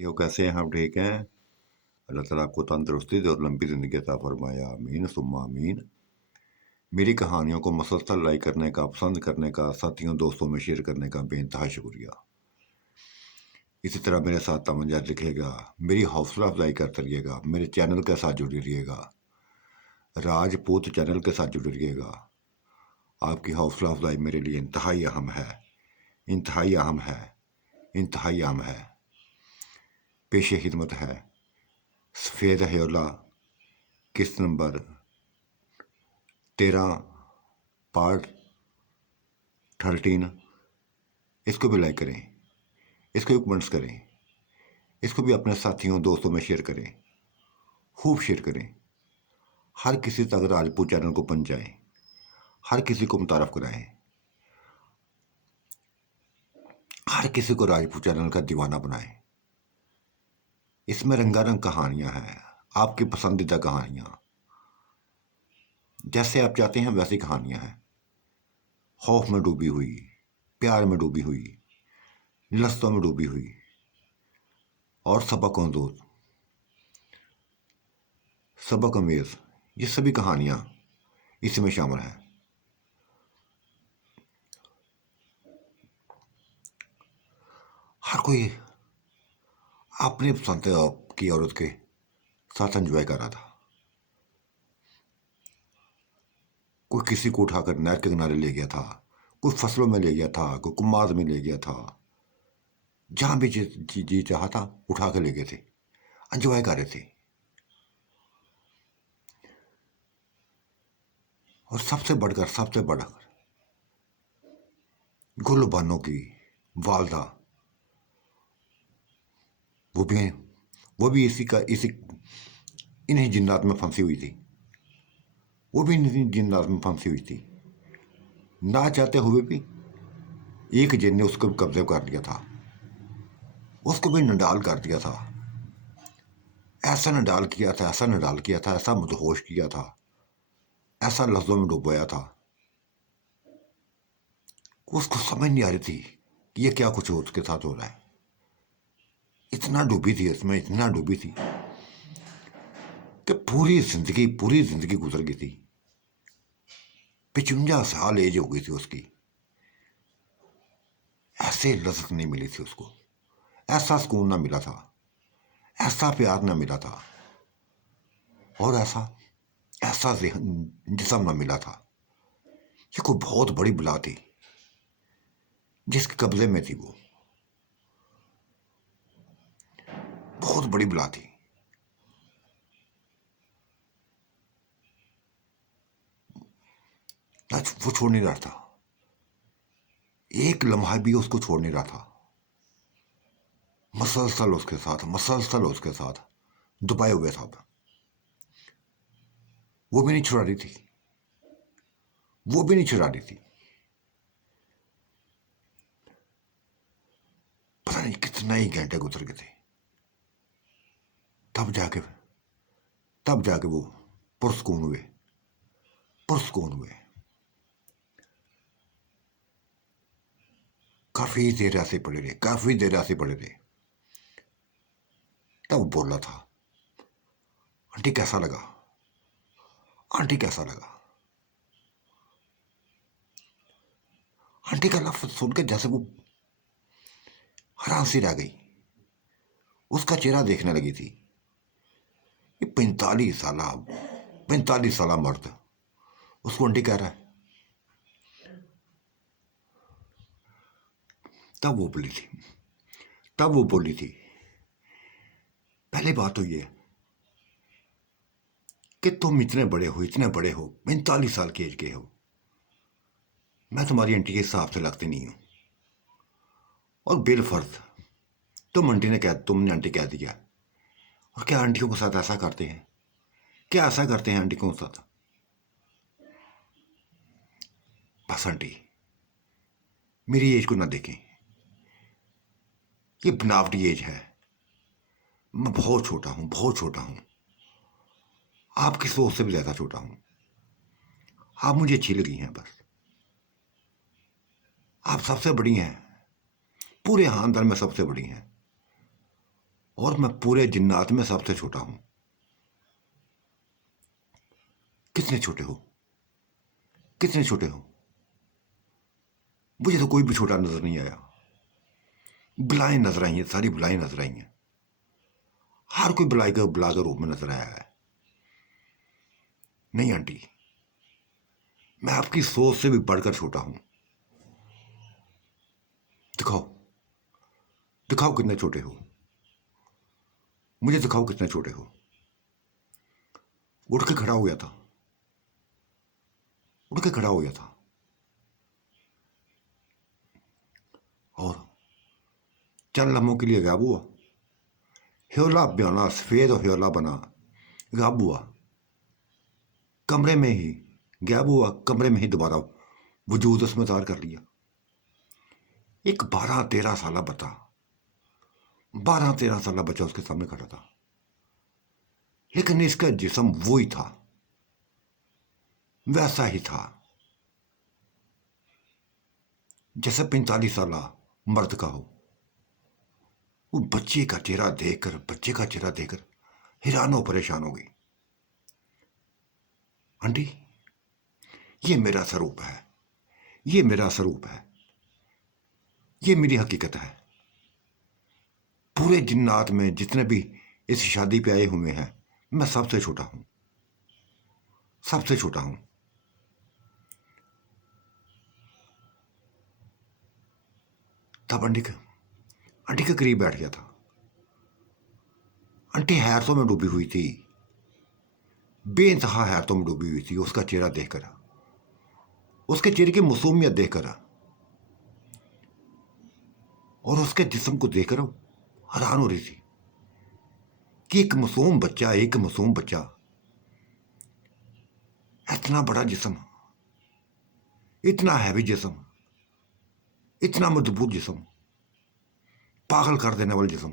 तो कैसे हैं हम? ठीक हैं। अल्लाह ताला आपको तंदुरुस्ती और लंबी ज़िंदगी अता फरमाया, आमीन सुम्मा आमीन। मेरी कहानियों को मुसलसल लाइक करने का, पसंद करने का, साथियों दोस्तों में शेयर करने का बेइंतहा शुक्रिया। इसी तरह मेरे साथ तवज्जो रखिएगा, मेरी हौसला अफजाई करते रहिएगा, मेरे चैनल के साथ जुड़े रहिएगा, राजपूत चैनल के साथ जुड़े रहिएगा। आपकी हौसला अफजाई मेरे लिए इंतहाई अहम है, इंतहाई अहम है, इंतहाई अहम है। पेश खिदमत है सफ़ेद हयोला, किस्त नंबर 13, पार्ट 13। इसको भी लाइक करें, इसको भी कमेंट्स करें, इसको भी अपने साथियों दोस्तों में शेयर करें, खूब शेयर करें। हर किसी तक राजपूत चैनल को पहुंचाएं, हर किसी को मुतारफ़ कराएं, हर किसी को राजपूत चैनल का दीवाना बनाएं। इसमें रंगारंग कहानियां हैं, आपकी पसंदीदा कहानियां, जैसे आप चाहते हैं वैसी कहानियां हैं। खौफ में डूबी हुई, प्यार में डूबी हुई, लफ्ज़ों में डूबी हुई और सबक आमूज़, सबक अमेज़, ये सभी कहानियां इसमें शामिल हैं। हर कोई अपनी पसंद की औरत के साथ एंजॉय कर रहा था। कोई किसी को उठाकर नहर के किनारे ले गया था, कोई फसलों में ले गया था, कोई कुमाद में ले गया था। जहां भी जी चाहा था उठा के ले गए थे, एंजॉय कर रहे थे। और सबसे बढ़कर गुलबानों की वालदा, वो भी इसी इन्हीं जिन्नात में फंसी हुई थी, वो भी इन्हीं जिन्नात में फंसी हुई थी। ना चाहते हुए भी एक जिन ने उसको कब्जे कर लिया था, उसको भी नडाल कर दिया था। ऐसा नडाल किया था, ऐसा नडाल किया था, ऐसा मदहोश किया था, ऐसा लफ्जों में डुबोया था, उसको समझ नहीं आ रही थी कि ये क्या कुछ उसके साथ हो रहा है। इतना डूबी थी इसमें, इतना डूबी थी कि पूरी जिंदगी गुजर गई थी। 55 साल एज हो गई थी उसकी। ऐसे लज्जत नहीं मिली थी उसको, ऐसा सुकून ना मिला था, ऐसा प्यार ना मिला था, और ऐसा ऐसा जिस्म ना मिला था। ये कोई बहुत बड़ी बला थी जिसके कब्जे में थी, वो बहुत बड़ी बला थी। वो छोड़ नहीं रहा था, एक लम्हा भी उसको छोड़ नहीं रहा था। मसलसल उसके साथ दुबाए हुए था। वो भी नहीं छुड़ा रही थी, वो भी नहीं छुड़ा रही थी। पता नहीं कितना ही घंटे गुजर गए थे, तब जाके वो पुरस्कून हुए, पुरस्कून हुए। काफी देर ऐसे पड़े रहे, काफी देर ऐसे पड़े रहे। तब बोला था, आंटी कैसा लगा, आंटी कैसा लगा। आंटी का लफ्ज सुनकर जैसे वो हैरान सी रह गई, उसका चेहरा देखने लगी थी। ये 45 साल मर्द उसको आंटी कह रहा है। तब वो बोली थी, तब वो बोली थी, पहले बात तो ये कि तुम इतने बड़े हो, 45 साल की एज के हो, मैं तुम्हारी आंटी के हिसाब से लगती नहीं हूं। और बिलफर्ज तुमने आंटी कह दिया। और क्या आंटियों के साथ ऐसा करते हैं, क्या ऐसा करते हैं आंटियों के साथ? बस आंटी, मेरी एज को ना देखें, ये बनावटी एज है, मैं बहुत छोटा हूं, बहुत छोटा हूं, आपकी सोच से भी ज्यादा छोटा हूं। आप मुझे अच्छी लगी हैं बस, आप सबसे बड़ी हैं, पूरे खानदान में सबसे बड़ी हैं, और मैं पूरे जिन्नात में सबसे छोटा हूं। कितने छोटे हो, कितने छोटे हो? मुझे तो कोई भी छोटा नजर नहीं आया। बुलाएं नजर आई हैं, सारी बुलाएं नजर आई हैं। हर कोई बुलाई का बुलाकर रूप में नजर आया है। नहीं आंटी, मैं आपकी सोच से भी बढ़कर छोटा हूं। दिखाओ, दिखाओ कितने छोटे हो। मुझे दिखाओ कितने छोटे हो। उठ के खड़ा हो गया था, उठ के खड़ा हो गया था। और चंद लम्हों के लिए गायब हुआ। ह्योला बयाना सफेद और ह्योला बना गायब हुआ। कमरे में ही गायब हुआ, कमरे में ही दोबारा वजूद उसमें ज़ाहिर कर लिया। एक 12-13 साल बच्चा, 12-13 साल बच्चा उसके सामने खड़ा था, लेकिन इसका जिस्म वो ही था, वैसा ही था जैसे 45 साल मर्द का हो। वो बच्चे का चेहरा देखकर, बच्चे का चेहरा देखकर हैरान और परेशान हो गई। आंटी, ये मेरा स्वरूप है, ये मेरा स्वरूप है, ये मेरी हकीकत है। पूरे जिन्नात में जितने भी इस शादी पे आए हुए हैं, मैं सबसे छोटा हूं, सबसे छोटा हूं। तब आंटी के करीब बैठ गया था। आंटी हैरतों में डूबी हुई थी, बेइंतहा हैरतों में डूबी हुई थी। उसका चेहरा देखकर, उसके चेहरे की मासूमियत देखकर और उसके जिस्म को देखकर हैरान हो रही थी कि एक मासूम बच्चा, एक मासूम बच्चा, इतना बड़ा जिस्म, इतना हैवी जिस्म, इतना मजबूत जिस्म, पागल कर देने वाला जिस्म।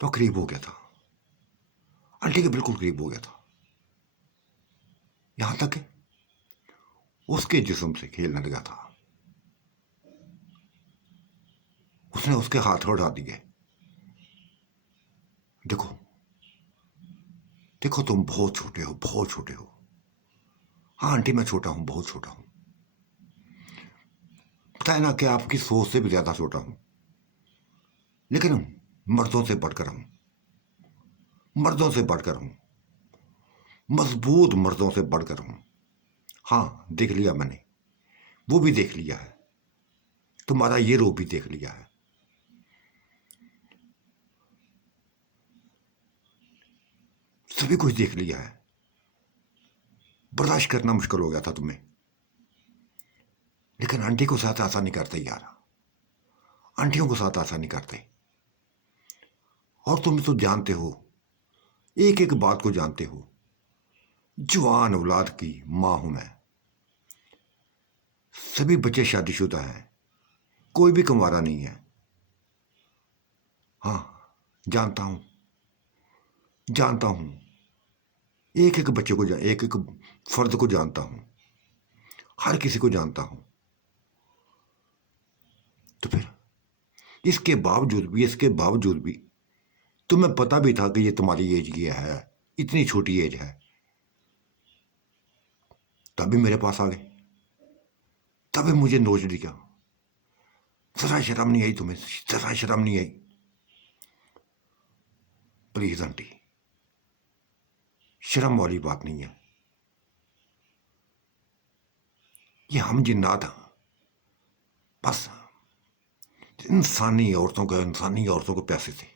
तो करीब हो गया था, आंटी के बिल्कुल करीब हो गया था। यहां तक उसके जिस्म से खेलने लगा था। उसने उसके हाथ उठा दिए। देखो, देखो, तुम बहुत छोटे हो, बहुत छोटे हो। हाँ आंटी, मैं छोटा हूं, बहुत छोटा हूं। पता है ना कि आपकी सोच से भी ज्यादा छोटा हूं, लेकिन मर्दों से बढ़कर हूं, मर्दों से बढ़कर हूं, मजबूत मर्दों से बढ़कर हूं। हाँ, देख लिया मैंने, वो भी देख लिया है, तुम्हारा ये रूप भी देख लिया है। सभी कुछ देख लिया है। बर्दाश्त करना मुश्किल हो गया था तुम्हें, लेकिन आंटी को साथ ऐसा नहीं करते यार, आंटियों को साथ ऐसा नहीं करते। और तुम तो जानते हो, एक एक बात को जानते हो, जवान औलाद की मां हूं मैं। सभी बच्चे शादीशुदा हैं, कोई भी कुंवारा नहीं है। हाँ, जानता हूं, जानता हूं, एक एक बच्चे को, एक एक फर्द को जानता हूं, हर किसी को जानता हूं। तो फिर इसके बावजूद भी, इसके बावजूद भी तुम्हें पता भी था कि ये तुम्हारी एज की है, इतनी छोटी एज है, तभी मेरे पास आ गए, तभी मुझे नोच दिया। जरा शर्म नहीं आई तुम्हें, जरा शर्म नहीं आई? प्लीज आंटी, शर्म वाली बात नहीं है। ये हम जिन्नात हैं, बस इंसानी औरतों को प्यासे थे,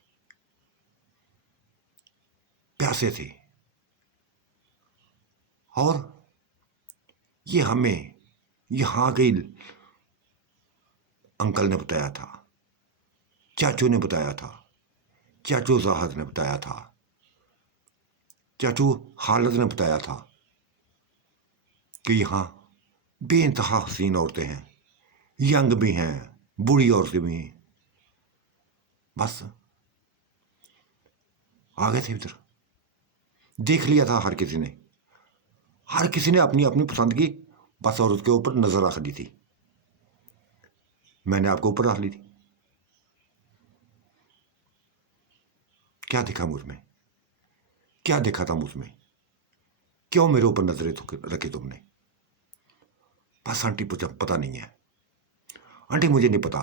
प्यासे थे। और ये हमें यहां के अंकल ने बताया था, चाचू ने बताया था, चाचू जाहद ने बताया था, चाचू हालत ने बताया था कि यहाँ बेइंतहा हसीन औरतें हैं, यंग भी हैं, बूढ़ी औरतें भी हैं। बस आ गए थे इधर, देख लिया था हर किसी ने, हर किसी ने अपनी अपनी पसंद की बस और उसके ऊपर नजर रख दी थी। मैंने आपको ऊपर रख ली थी। क्या देखा मुझमें? क्या देखा था मुझमें? क्यों मेरे ऊपर नजरें रखी तुमने? बस आंटी, पता नहीं है आंटी, मुझे नहीं पता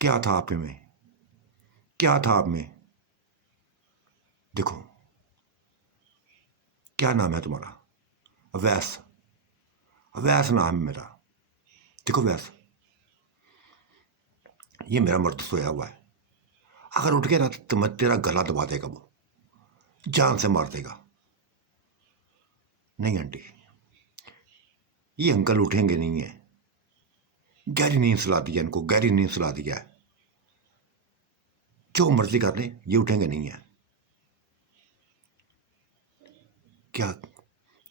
क्या था आप में, क्या था आप में। देखो, क्या नाम है तुम्हारा? अवैस। अवैस नाम है मेरा। देखो वैस, ये मेरा मर्द सोया हुआ है। अगर उठ के ना तो मैं तेरा गला दबा देगा, वो जान से मार देगा। नहीं आंटी, ये अंकल उठेंगे नहीं है। गहरी नींद सुला दी है इनको, गहरी नींद सुला दिया है। जो मर्जी कर ले, ये उठेंगे नहीं है। क्या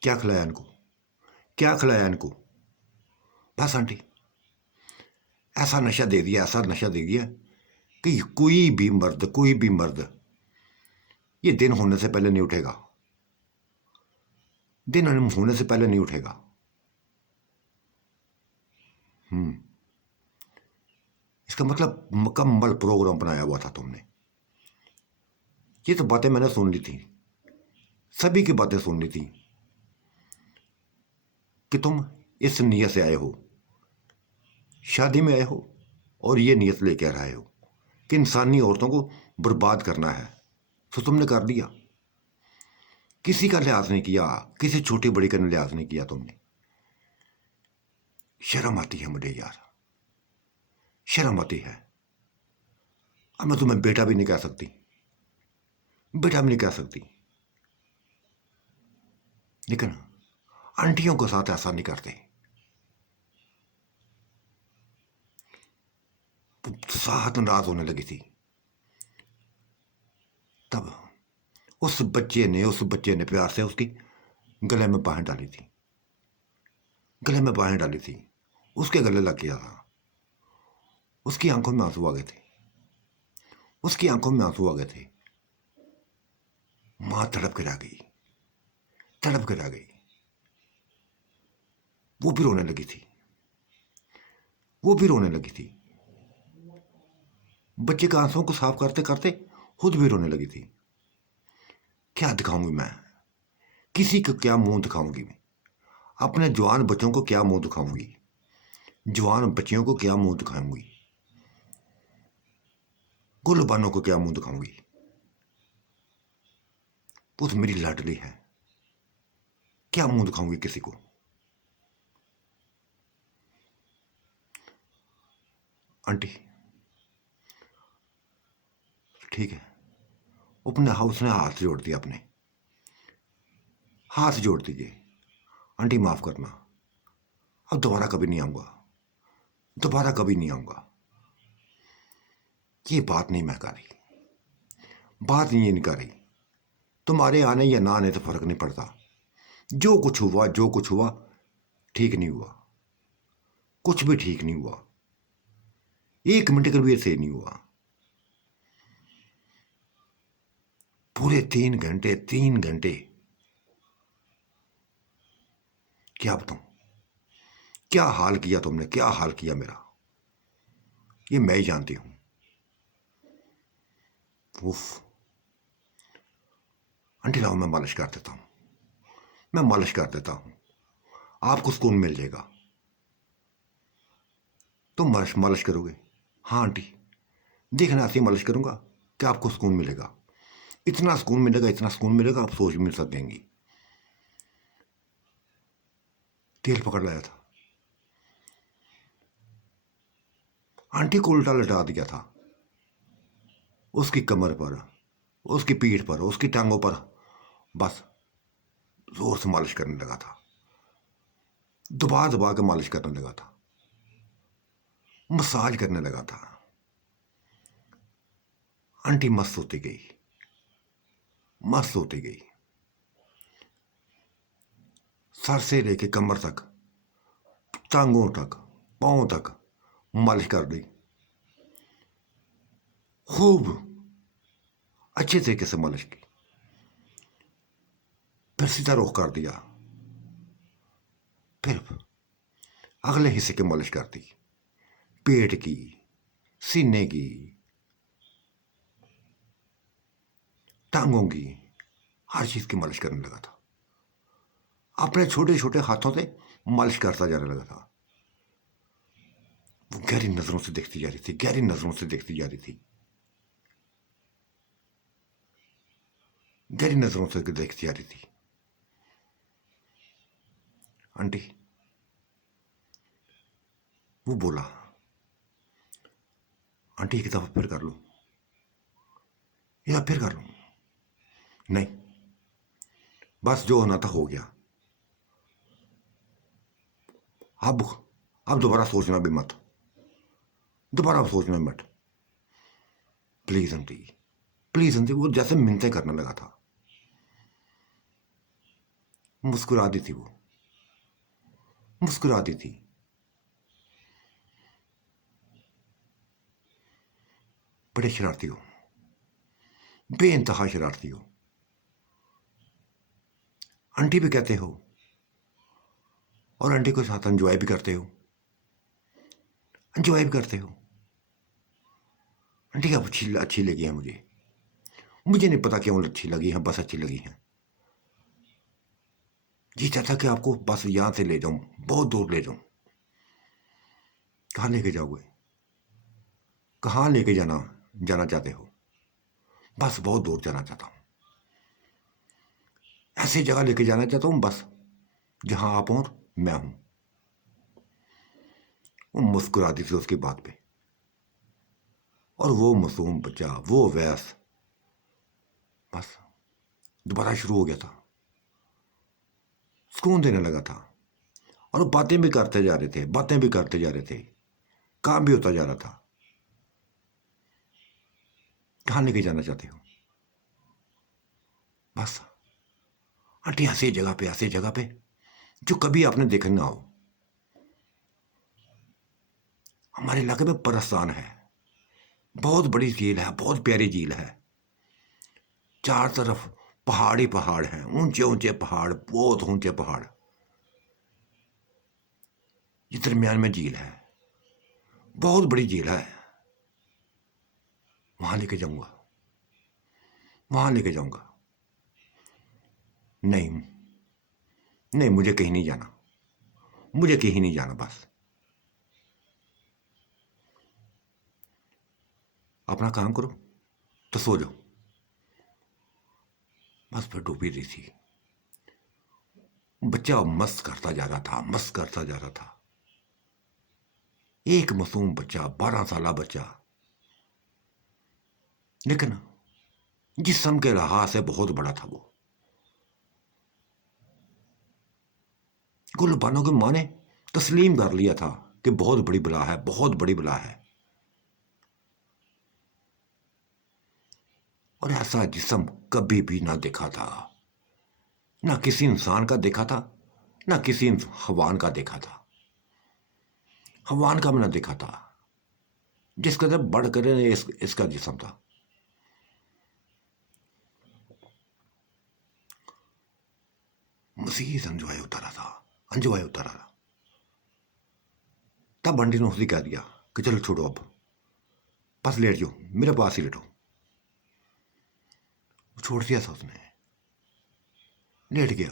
क्या खिलाया इनको? क्या खिलाया इनको? बस आंटी, ऐसा नशा दे दिया, ऐसा नशा दे दिया कि कोई भी मर्द ये दिन होने से पहले नहीं उठेगा। दिन होने से पहले नहीं उठेगा। इसका मतलब मुकम्मल प्रोग्राम बनाया हुआ था तुमने। ये तो बातें मैंने सुन ली थी, सभी की बातें सुन ली थी कि तुम इस नीयत से आए हो, शादी में आए हो और ये नीयत लेकर आए हो कि इंसानी औरतों को बर्बाद करना है। तो तुमने कर दिया। किसी का लिहाज नहीं किया, किसी छोटी बड़ी का लिहाज नहीं किया तुमने। शर्म आती है मुझे यार, शर्म आती है। अब मैं तुम्हें बेटा भी नहीं कह सकती, बेटा भी नहीं कह सकती, लेकिन आंटियों के साथ ऐसा नहीं करते। साहत नाराज होने लगी थी तब उस बच्चे ने प्यार से उसकी गले में बाहें डाली थी, गले में बाहें डाली थी, उसके गले लग गया था। उसकी आंखों में आंसू आ गए थे, उसकी आंखों में आंसू आ गए थे। मां तड़प कर आ गई, तड़प कर आ गई। वो भी रोने लगी थी, वो भी रोने लगी थी। बच्चे के आंसुओं को साफ करते करते खुद भी रोने लगी थी। क्या दिखाऊंगी मैं? किसी को क्या मुंह दिखाऊंगी मैं? अपने जवान बच्चों को क्या मुंह दिखाऊंगी? जवान बच्चियों को क्या मुंह दिखाऊंगी? गुलबानों को क्या मुंह दिखाऊंगी? वो तो मेरी लाडली है, क्या मुंह दिखाऊंगी किसी को? आंटी ठीक है, अपने उसने हाथ जोड़ दिया, अपने हाथ जोड़ दिए। आंटी माफ करना, अब दोबारा कभी नहीं आऊंगा, दोबारा कभी नहीं आऊंगा। ये बात नहीं मैं कर रही, बात नहीं कर रही। तुम्हारे आने या ना आने से फर्क नहीं पड़ता। जो कुछ हुआ, जो कुछ हुआ ठीक नहीं हुआ, कुछ भी ठीक नहीं हुआ, एक मिनट के लिए से नहीं हुआ। पूरे 3 घंटे, 3 घंटे क्या बताऊं, क्या हाल किया तुमने, क्या हाल किया मेरा, ये मैं ही जानती हूं। उफ। आंटी लाओ, मैं मालिश कर देता हूं, मैं मालिश कर देता हूं, आपको सुकून मिल जाएगा। तुम मालिश मालिश करोगे? हाँ आंटी, देखना ऐसी मालिश करूंगा कि आपको सुकून मिलेगा। इतना सुकून मिलेगा, इतना सुकून मिलेगा, आप सोच भी नहीं सकेंगी। तेल पकड़ लाया था, आंटी को उल्टा लटा दिया था, उसकी कमर पर, उसकी पीठ पर, उसकी टांगों पर, बस जोर से मालिश करने लगा था, दबा दबा के मालिश करने लगा था, मसाज करने लगा था। आंटी मस्त होती गई, मस्त होती गई, सर से लेके कमर तक, टांगों तक, पांव तक मालिश कर दी, खूब अच्छे तरीके से मालिश की। फिर सीधा रुख कर दिया, फिर अगले हिस्से की मालिश कर दी। पेट की, सीने की, टांगों की, हर चीज की मालिश करने लगा था। अपने छोटे छोटे हाथों से मालिश करता जाने लगा था। वो गहरी नजरों से देखती जा रही थी, गहरी नजरों से देखती जा रही थी, गहरी नजरों से देखती जा रही थी। आंटी, वो बोला, आंटी एक दफा फिर कर लो, या फिर कर लो। नहीं, बस जो होना था हो गया। अब दोबारा सोचना भी मत, दोबारा सोचना मत। Please aunty, please aunty. वो जैसे मिन्नतें करने लगा था। मुस्कुरा दी थी वो, मुस्कुरा दी थी। बड़े शरारती हो, बेइंतहा शरारती हो। आंटी भी कहते हो और आंटी के साथ एंजॉय भी करते हो, एंजॉय भी करते हो। आंटी आप अच्छी लगी है मुझे, मुझे नहीं पता क्यों अच्छी लगी है, बस अच्छी लगी है। जी चाहता कि आपको बस यहां से ले जाऊं, बहुत दूर ले जाऊं। कहाँ लेके जाओगे? कहाँ लेके जाना चाहते हो? बस बहुत दूर जाना चाहता हूं, ऐसी जगह लेके जाना चाहता हूं बस जहां आप और मैं हूं। वो मुस्कुरा दी थी उसकी बात पे, और वो मासूम बच्चा, वो वैस बस दोबारा शुरू हो गया था, सुकून देने लगा था। और बातें भी करते जा रहे थे, बातें भी करते जा रहे थे, काम भी होता जा रहा था। कहाँ लेके जाना चाहते हो? बस आंटी, ऐसी जगह पे, ऐसी जगह पे जो कभी आपने देखा ना हो। हमारे इलाके में परस्तान है, बहुत बड़ी झील है, बहुत प्यारी झील है। चार तरफ पहाड़ी पहाड़ हैं, ऊंचे ऊंचे पहाड़, बहुत ऊंचे पहाड़। ये दरमियान में झील है, बहुत बड़ी झील है। वहां लेके जाऊंगा, वहां लेके जाऊंगा। नहीं नहीं, मुझे कहीं नहीं जाना, मुझे कहीं नहीं जाना। बस अपना काम करो तो सो जाओ। बस फिर डूबी रही थी। बच्चा मस्त करता जा रहा था, मस्त करता जा रहा था। एक मासूम बच्चा, 12 साल बच्चा, लेकिन जिस्म के लिहाज से बहुत बड़ा था वो। गुलबानों की माँ ने तस्लीम कर लिया था कि बहुत बड़ी बला है, बहुत बड़ी बला है। और ऐसा जिस्म कभी भी ना देखा था, ना किसी इंसान का देखा था, ना किसी हवान का देखा था। हवान का भी ना देखा था, जिसके अंदर बढ़कर इसका जिस्म था। मजीद एंजॉय होता रहा था, एंजॉय होता रहा। तब बंटी ने उसने कह दिया कि चलो छोड़ो, अब बस लेट जाओ, मेरे पास ही लेटो। छोड़ दिया था उसने, लेट गया।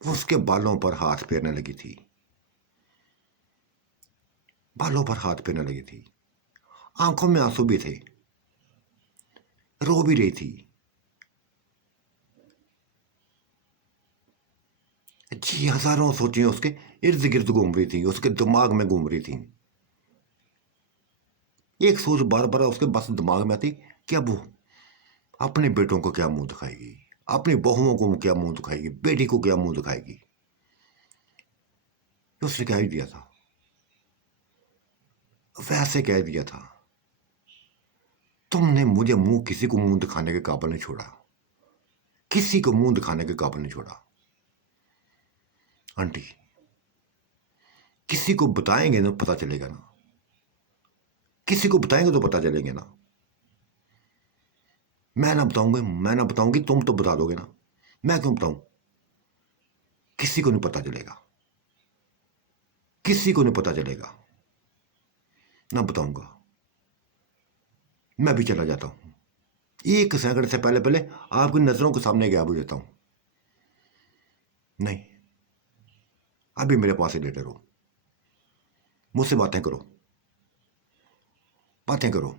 वो उसके बालों पर हाथ फेरने लगी थी, बालों पर हाथ फेरने लगी थी। आंखों में आंसू भी थे, रो भी रही थी। जी हजारों सोचें उसके इर्द गिर्द घूम रही थी, उसके दिमाग में घूम रही थी। एक सोच बार बार उसके बस दिमाग में आती कि अब वो अपने बेटों को क्या मुंह दिखाएगी, अपनी बहुओं को क्या मुंह दिखाएगी, बेटी को क्या मुंह दिखाएगी। उसने कह ही दिया था, वैसे कह दिया था, तुमने मुझे किसी को मुंह दिखाने के काबिल नहीं छोड़ा, किसी को मुंह दिखाने के काबिल नहीं छोड़ा। आंटी, किसी को बताएंगे ना पता चलेगा ना, किसी को बताएंगे तो पता चलेंगे ना। मैं ना बताऊंगी, मैं ना बताऊंगी, तुम तो बता दोगे ना, मैं क्यों बताऊं? किसी को नहीं पता चलेगा, किसी को नहीं पता चलेगा, ना बताऊंगा। मैं भी चला जाता हूं, 1 सेकंड से पहले पहले आपकी नजरों के सामने गया बुझ जाता हूं। नहीं, अभी मेरे पास ही लेटे रहो, मुझसे बातें करो, बातें करो।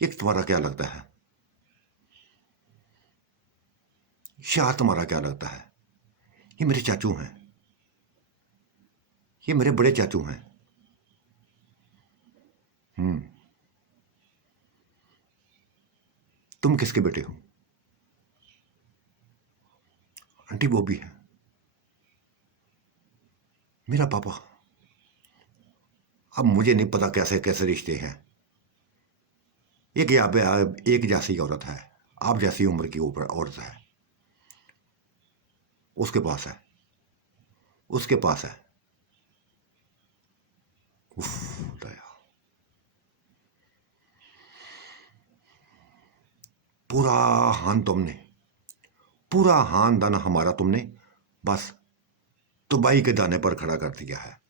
ये तुम्हारा क्या लगता है? शाह तुम्हारा क्या लगता है? ये मेरे चाचू हैं, ये मेरे बड़े चाचू हैं। तुम किसके बेटे हो? आंटी वो भी है, मेरा पापा। अब मुझे नहीं पता कैसे कैसे रिश्ते हैं। एक यहाँ पे एक जैसी औरत है, आप जैसी उम्र की ऊपर औरत है, उसके पास है, उसके पास है। उफ, दया। पूरा हान तुमने, पूरा हान दाना हमारा तुमने बस तुबाई के दाने पर खड़ा कर दिया है।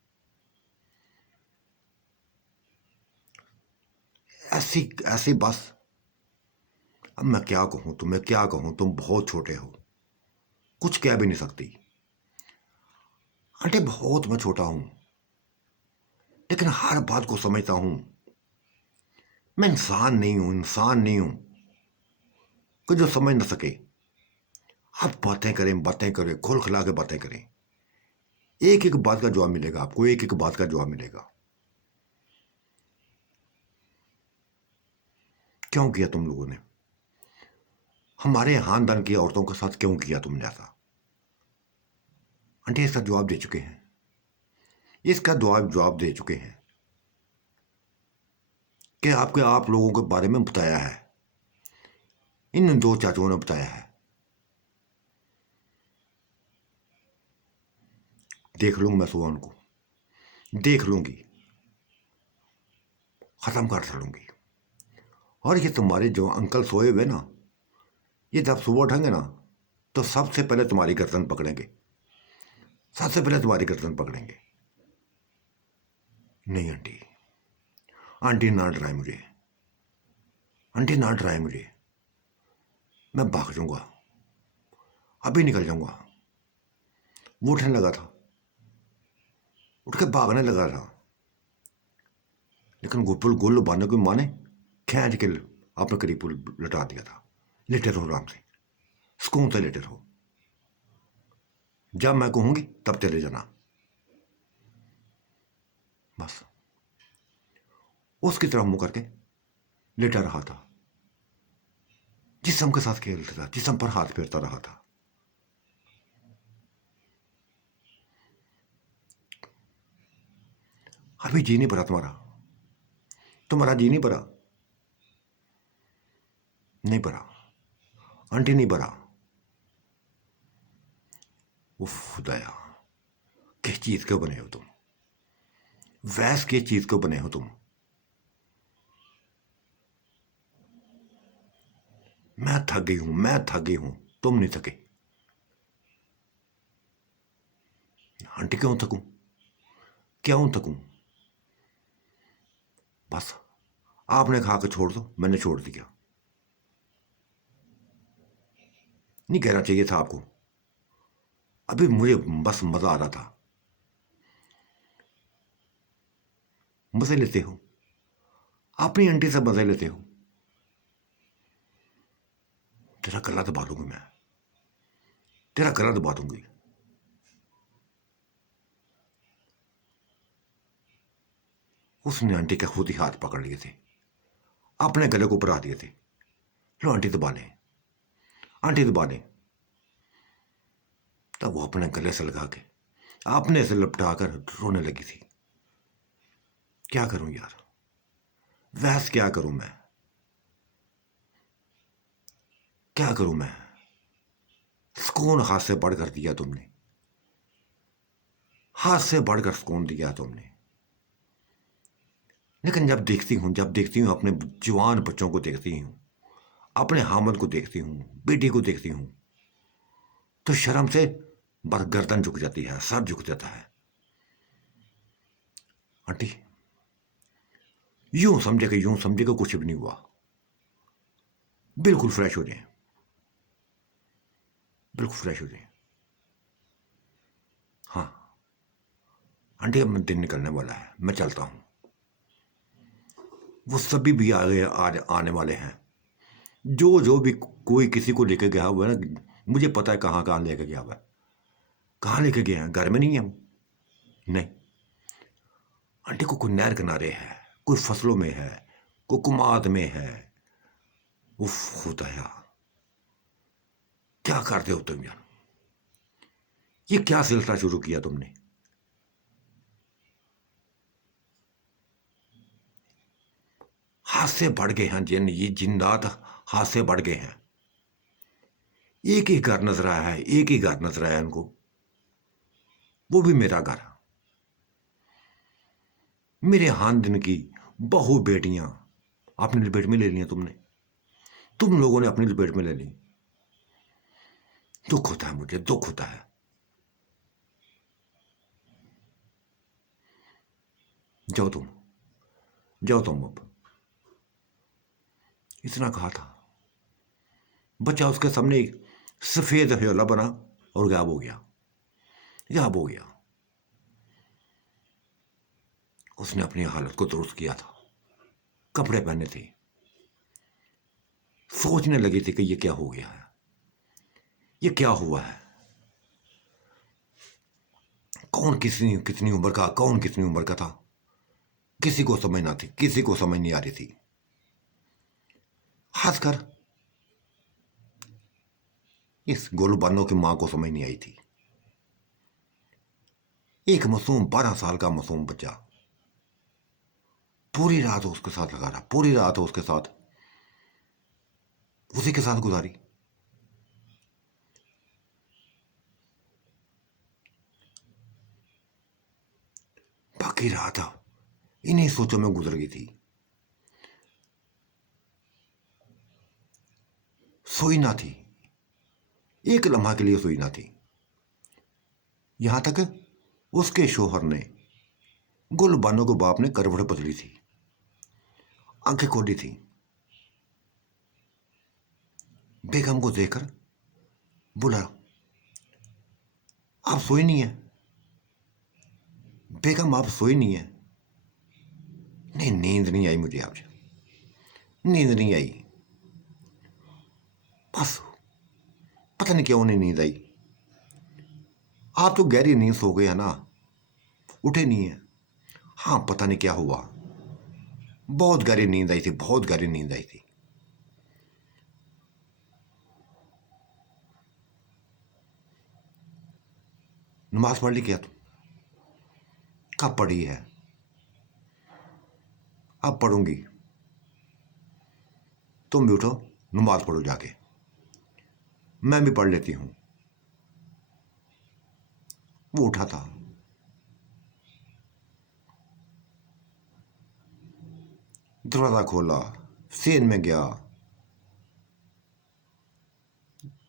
ऐसी ऐसी बस। अब मैं क्या कहूं तुम्हें, क्या कहूं, तुम बहुत छोटे हो, कुछ कह भी नहीं सकती। आंटी बहुत मैं छोटा हूं, लेकिन हर बात को समझता हूं। मैं इंसान नहीं हूं, इंसान नहीं हूं कि जो समझ ना सके। आप बातें करें, खोल खिला के बातें करें, एक एक बात का जवाब मिलेगा आपको, एक एक बात का जवाब मिलेगा। क्यों किया तुम लोगों ने? हमारे खानदान की औरतों के साथ क्यों किया तुमने ऐसा? आंटी इसका जवाब दे चुके हैं, इसका जवाब दे चुके हैं कि आपके आप लोगों के बारे में बताया है, इन 2 चाचुओं ने बताया है। देख लूंगी मैं सुबह उनको, देख लूंगी, खत्म कर चलूंगी। और ये तुम्हारे जो अंकल सोए हुए ना, ये जब सुबह उठेंगे ना, तो सबसे पहले तुम्हारी गर्दन पकड़ेंगे, सबसे पहले तुम्हारी गर्दन पकड़ेंगे। नहीं आंटी, आंटी ना डराए मुझे, आंटी ना डराए मुझे। मैं भाग जाऊंगा, अभी निकल जाऊंगा। वो उठने लगा था, उठ के भागने लगा था, लेकिन गोपुल गोल्लू बांधने की माँ ने खींच के अपने करीब लटा दिया था। लेटे रहो आराम से, सुकून से लेटे रहो, जब मैं कहूंगी तब चले जाना, बस। उसकी तरफ मुंह करके लेटा रहा था, जिस्म के साथ खेलता था, जिस्म पर हाथ फेरता रहा था। अभी जी नहीं भरा तुम्हारा, तुम्हारा जी नहीं भरा, नहीं भरा आंटी, नहीं भरा। उफ दया, किस चीज के बने हो तुम? वैस किस चीज के बने हो तुम? मैं थक गई हूं, मैं थक गई हूं, तुम नहीं थके। आंटी क्यों थकूं, क्यों थकूं? बस आपने खा के छोड़ दो, मैंने छोड़ दिया। नहीं कहना चाहिए था आपको, अभी मुझे बस मजा आ रहा था। मजे लेते हो, अपनी आंटी से मजे लेते हो। तेरा गला दबा दूंगी मैं, तेरा गला दबा दूंगी। उसने आंटी के खुद ही हाथ पकड़ लिए थे, अपने गले को ऊपर आ दिए थे। लो आंटी दबा लें, आंटी दबा लें। तब वो अपने गले से लगा के अपने से लपटा कर रोने लगी थी। क्या करूं यार, वैस क्या करूं मैं, क्या करूं मैं? सुकून हाथ से बढ़कर दिया तुमने, हाथ से बढ़कर सुकून दिया तुमने। लेकिन जब देखती हूं अपने जवान बच्चों को देखती हूं, अपने हामद को देखती हूं, बेटी को देखती हूं, तो शर्म से बस गर्दन झुक जाती है, सर झुक जाता है। आंटी यूं समझे कि कुछ भी नहीं हुआ, बिल्कुल फ्रेश हो जाए, बिल्कुल फ्रेश हो जाए। हाँ आंटी अब दिन निकलने वाला है, मैं चलता हूं। वो सभी भी आ गए, आज आने वाले हैं। जो जो भी कोई किसी को लेके गया हुआ है ना, मुझे पता है कहाँ कहाँ लेके गया हुआ है। कहाँ लेके गए हैं? घर में नहीं है हम। नहीं, आंटी को कोई नहर किनारे है, कोई फसलों में है, कोई कुमाद में है। उफ खुदाया, क्या करते हो तुम यार? ये क्या सिलसिला शुरू किया तुमने? हाथ से बढ़ गए हैं जिन, ये जिन्नात हाथ से बढ़ गए हैं। एक ही घर नजर आया है, एक ही घर नजर आया इनको, वो भी मेरा घर। मेरे हान दिन की बहु बेटियां अपनी लपेट में ले ली तुमने, तुम लोगों ने अपनी लपेट में ले ली। दुख होता है, मुझे दुख होता है। जाओ तुम, जाओ तुम अब। इतना कहा था, बच्चा उसके सामने एक सफेद हयोला बना और गायब हो गया, गायब हो गया। उसने अपनी हालत को दुरुस्त किया था, कपड़े पहने थे, सोचने लगी थी कि ये क्या हो गया है, ये क्या हुआ है। कौन कितनी कितनी उम्र का, कौन कितनी उम्र का था, किसी को समझ ना थी, किसी को समझ नहीं आ रही थी। खासकर इस गोलबानों की मां को समझ नहीं आई थी। एक मासूम 12 साल का मासूम बच्चा पूरी रात उसके साथ लगा रहा, पूरी रात उसके साथ, उसी के साथ गुजारी। बाकी रात इन्हीं सोचों में गुजर गई थी। सोई ना थी, एक लम्हा के लिए सोई ना थी। यहां तक उसके शोहर ने, गुलबानो के बाप ने करवट बदली थी, आंखें खोली थी। बेगम को देखकर बोला, आप सोई नहीं है? बेगम आप सोई नहीं है? नहीं, नींद नहीं आई मुझे आपसे, नींद नहीं आई। बस पता नहीं क्यों नहीं नींद आई। आप तो गहरी नींद सो गए है ना, उठे नहीं है। हाँ पता नहीं क्या हुआ, बहुत गहरी नींद आई थी, बहुत गहरी नींद आई थी। नमाज पढ़ ली क्या तुम? कब पढ़ी है? अब पढ़ूंगी। तुम भी उठो, नमाज पढ़ो जाके, मैं भी पढ़ लेती हूं। वो उठा था, दरवाजा खोला, सेन में गया।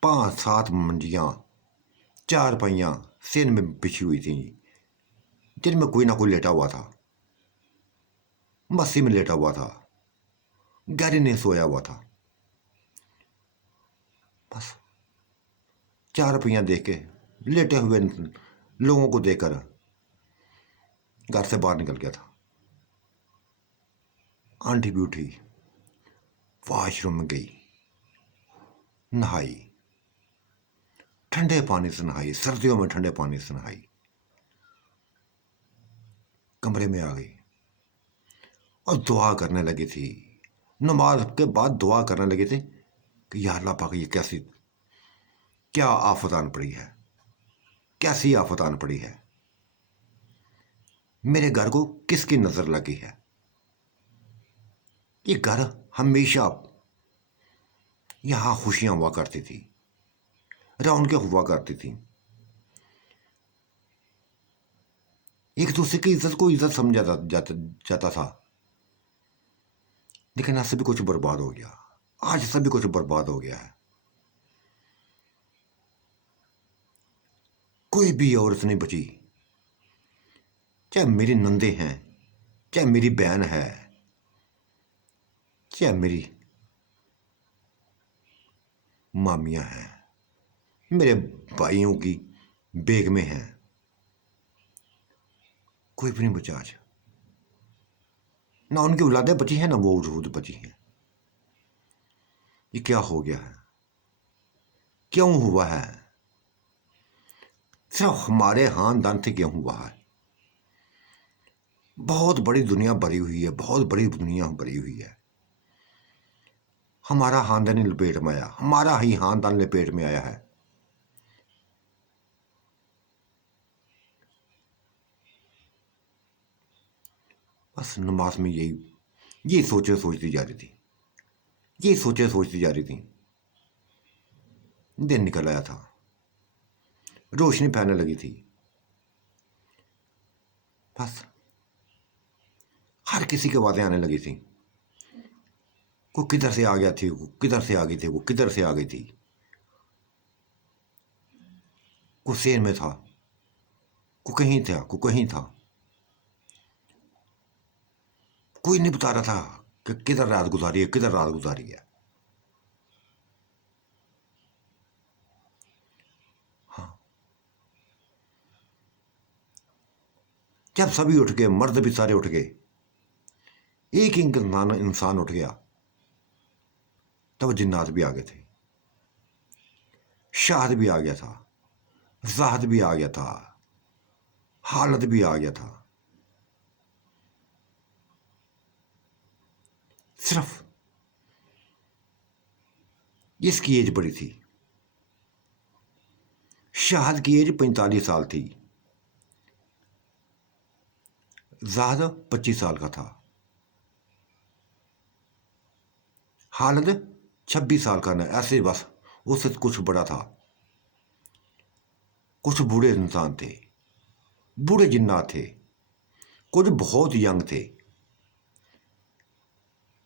5-7 मंजियां, 4 पहियां सेन में बिछी हुई थी, जिनमें कोई ना कोई लेटा हुआ था, मस्सी में लेटा हुआ था, गहरी नींद सोया हुआ था। बस 4 पहियां देख के, लेटे हुए लोगों को देखकर घर से बाहर निकल गया था। आंटी भी उठी, वॉशरूम में गई, नहाई, ठंडे पानी से नहाई, सर्दियों में ठंडे पानी से नहाई। कमरे में आ गई और दुआ करने लगी थी। नमाज के बाद दुआ करने लगे थे कि या अल्लाह पाक, ये कैसी, क्या आफत आन पड़ी है, कैसी आफत आन पड़ी है, मेरे घर को किसकी नजर लगी है। ये घर हमेशा, यहां खुशियां हुआ करती थी, रौनकें हुआ करती थी, एक दूसरे की इज्जत को इज्जत समझा जाता था। लेकिन आज सभी कुछ बर्बाद हो गया, आज सभी कुछ बर्बाद हो गया है। कोई भी औरत नहीं बची, चाहे मेरी नंदे हैं, चाहे मेरी बहन है, चाहे मेरी मामियां हैं, मेरे भाइयों की बेगमें हैं, कोई भी नहीं बचा आज। ना उनकी औलादें बची हैं, ना वो खुद बची हैं। ये क्या हो गया है, क्यों हुआ है? सिर्फ हमारे खानदान से क्यों हुआ है? बहुत बड़ी दुनिया भरी हुई है, बहुत बड़ी दुनिया भरी हुई है। हमारा खानदान ही लपेट में आया, हमारा ही खानदान लपेट में आया है। बस नमाज में यही सोचती जा रही थी, ये सोचती जा रही थी। दिन निकल आया था, रोशनी फैलने लगी थी। बस हर किसी की आवाजें आने लगी थी। कोई किधर से आ गया थी, वो किधर से आ गई थी, वो किधर से आ गई थी। कोई शहर में था, कोई कहीं था, कोई कहीं था। कोई नहीं बता रहा था कि किधर रात गुजारी है, किधर रात गुजारी है। हाँ, जब सभी उठ गए, मर्द भी सारे उठ गए, एक ही इंसान उठ गया, तब जिन्नात भी आ गए थे, शाहद भी आ गया था, जाहद भी आ गया था, हालत भी आ गया था। सिर्फ इसकी एज बड़ी थी। शाहद की एज 45 साल थी, जाहद 25 साल का था, हालत 26 साल का न, ऐसे बस उससे कुछ बड़ा था। कुछ बूढ़े इंसान थे, बूढ़े जिन्नात थे, कुछ बहुत यंग थे,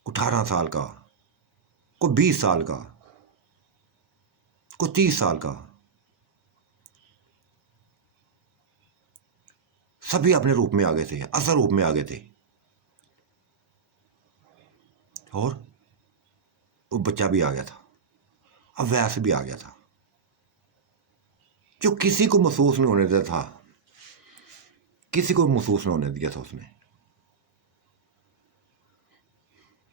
18 साल का, कोई 20 साल का, कोई 30 साल का। सभी अपने रूप में आ गए थे, असल रूप में आ गए थे। और वो बच्चा भी आ गया था, अब वैस भी आ गया था, जो किसी को महसूस नहीं होने दिया था, किसी को महसूस नहीं होने दिया था उसने।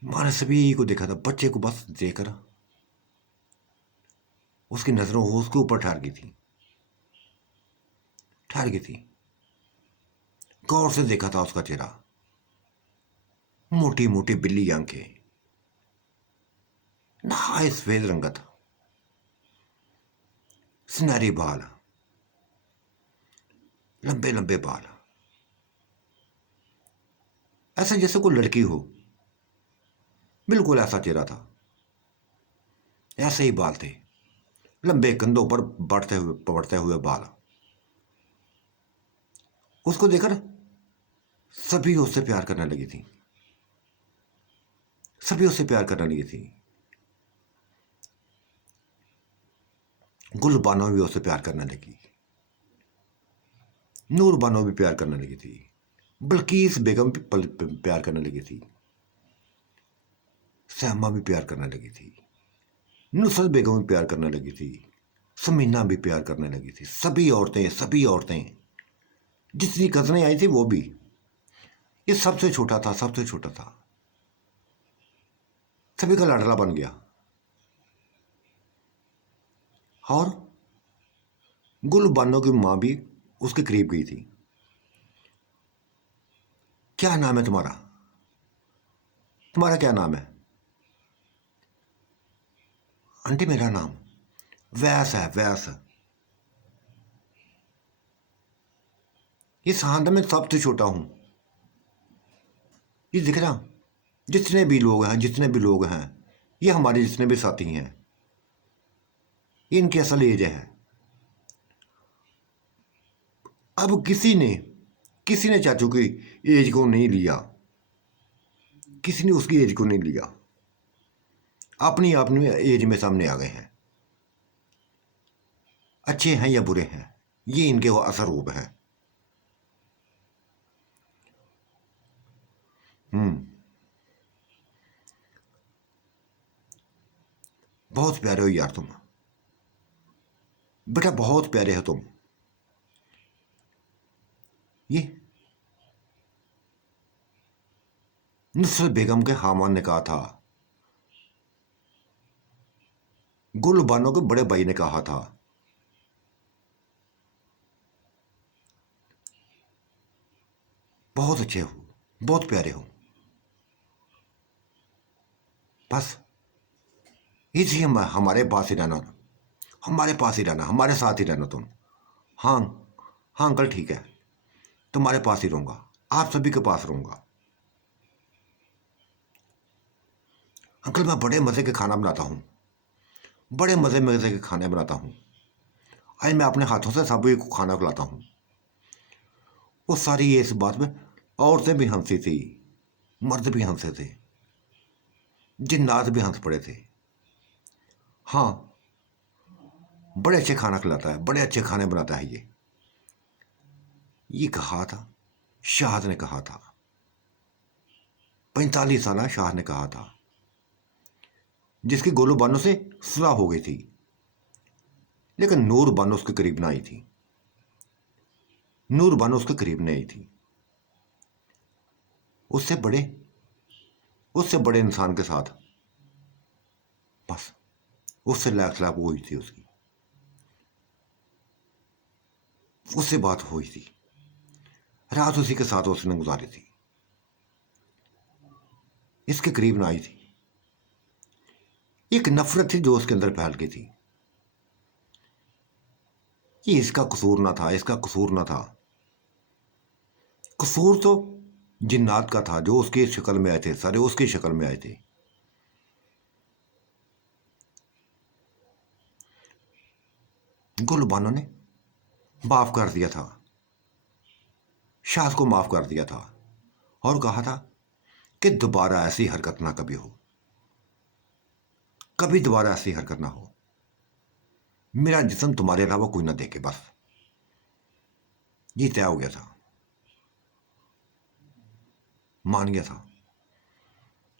माँ ने सभी को देखा था, बच्चे को बस देखकर उसकी नजरों उसके ऊपर ठहर गई थी, ठहर गई थी। गौर से देखा था उसका चेहरा, मोटी मोटी बिल्ली आंखें, नहाए सफेद रंगत, सुनहरी बाल, लंबे लंबे बाल, ऐसा जैसे कोई लड़की हो। बिल्कुल ऐसा चेहरा था, ऐसे ही बाल थे, लंबे कंधों पर बढ़ते हुए बाल। उसको देखकर सभी उससे प्यार करने लगी थी, सभी उससे प्यार करने लगी थी। गुल बानो भी उससे प्यार करने लगी, नूर बानो भी प्यार करने लगी थी, बल्कीस बेगम भी प्यार करने लगी थी, सहमा भी प्यार करने लगी थी, नुसरत बेगम भी प्यार करने लगी थी, समीना भी प्यार करने लगी थी। सभी औरतें जितनी कजनें आई थी वो भी। ये सबसे छोटा था, सबसे छोटा था, सभी का लाडला बन गया। और गुल बानो की मां भी उसके करीब गई थी। क्या नाम है तुम्हारा, तुम्हारा क्या नाम है? आंटी मेरा नाम वैस है, वैस। इस खानदान में सबसे छोटा हूं। ये दिख रहा, जितने भी लोग हैं, जितने भी लोग हैं, ये हमारे जितने भी साथी हैं, ये इनकी असल एज है। अब किसी ने चाचू की एज को नहीं लिया, किसी ने उसकी एज को नहीं लिया, अपनी अपनी एज में सामने आ गए हैं। अच्छे हैं या बुरे हैं, ये इनके वो असर रूप हैं। बहुत प्यारे हो यार तुम, बेटा बहुत प्यारे हो तुम। ये नुसरत बेगम के हामान ने कहा था, गुल बानो के बड़े भाई ने कहा था, बहुत अच्छे हो, बहुत प्यारे हो। बस इसलिए हमारे पास ही रहना, हमारे पास ही रहना, हमारे साथ ही रहना तुम। हाँ हाँ अंकल ठीक है, तुम्हारे पास ही रहूंगा, आप सभी के पास रहूंगा। अंकल मैं बड़े मज़े के खाना बनाता हूँ, बड़े मज़े मज़े के खाने बनाता हूँ। आज मैं अपने हाथों से सभी को खाना खिलाता हूँ। वो सारी ये इस बात में औरतें भी हंसी थी, मर्द भी हंसे थे, जिन्नात भी हंस पड़े थे। हाँ बड़े अच्छे खाना खिलाता है, बड़े अच्छे खाने बनाता है ये कहा था, शाहद ने कहा था। 45 साल शाह ने कहा था, जिसकी गोलू बानो से सुलह हो गई थी, लेकिन नूर बानो उसके करीब ना आई थी। नूर बानो उसके करीब नहीं आई थी। उससे बड़े, उससे बड़े इंसान के साथ बस उससे लाख लाख हुई थी उसकी, उससे बात हुई थी, रात उसी के साथ उसने गुजारी थी, इसके करीब ना आई थी। एक नफरत थी जो उसके अंदर फैल गई थी। ये इसका कसूर ना था, इसका कसूर ना था। कसूर तो जिन्नात का था जो उसकी शक्ल में आए थे, सारे उसकी शक्ल में आए थे। गुलबानो ने माफ कर दिया था, शाह को माफ कर दिया था और कहा था कि दोबारा ऐसी हरकत ना कभी हो, कभी दोबारा ऐसी हरकत ना हो, मेरा जिस्म तुम्हारे अलावा कोई ना देखे, बस ये तय हो गया था, मान गया था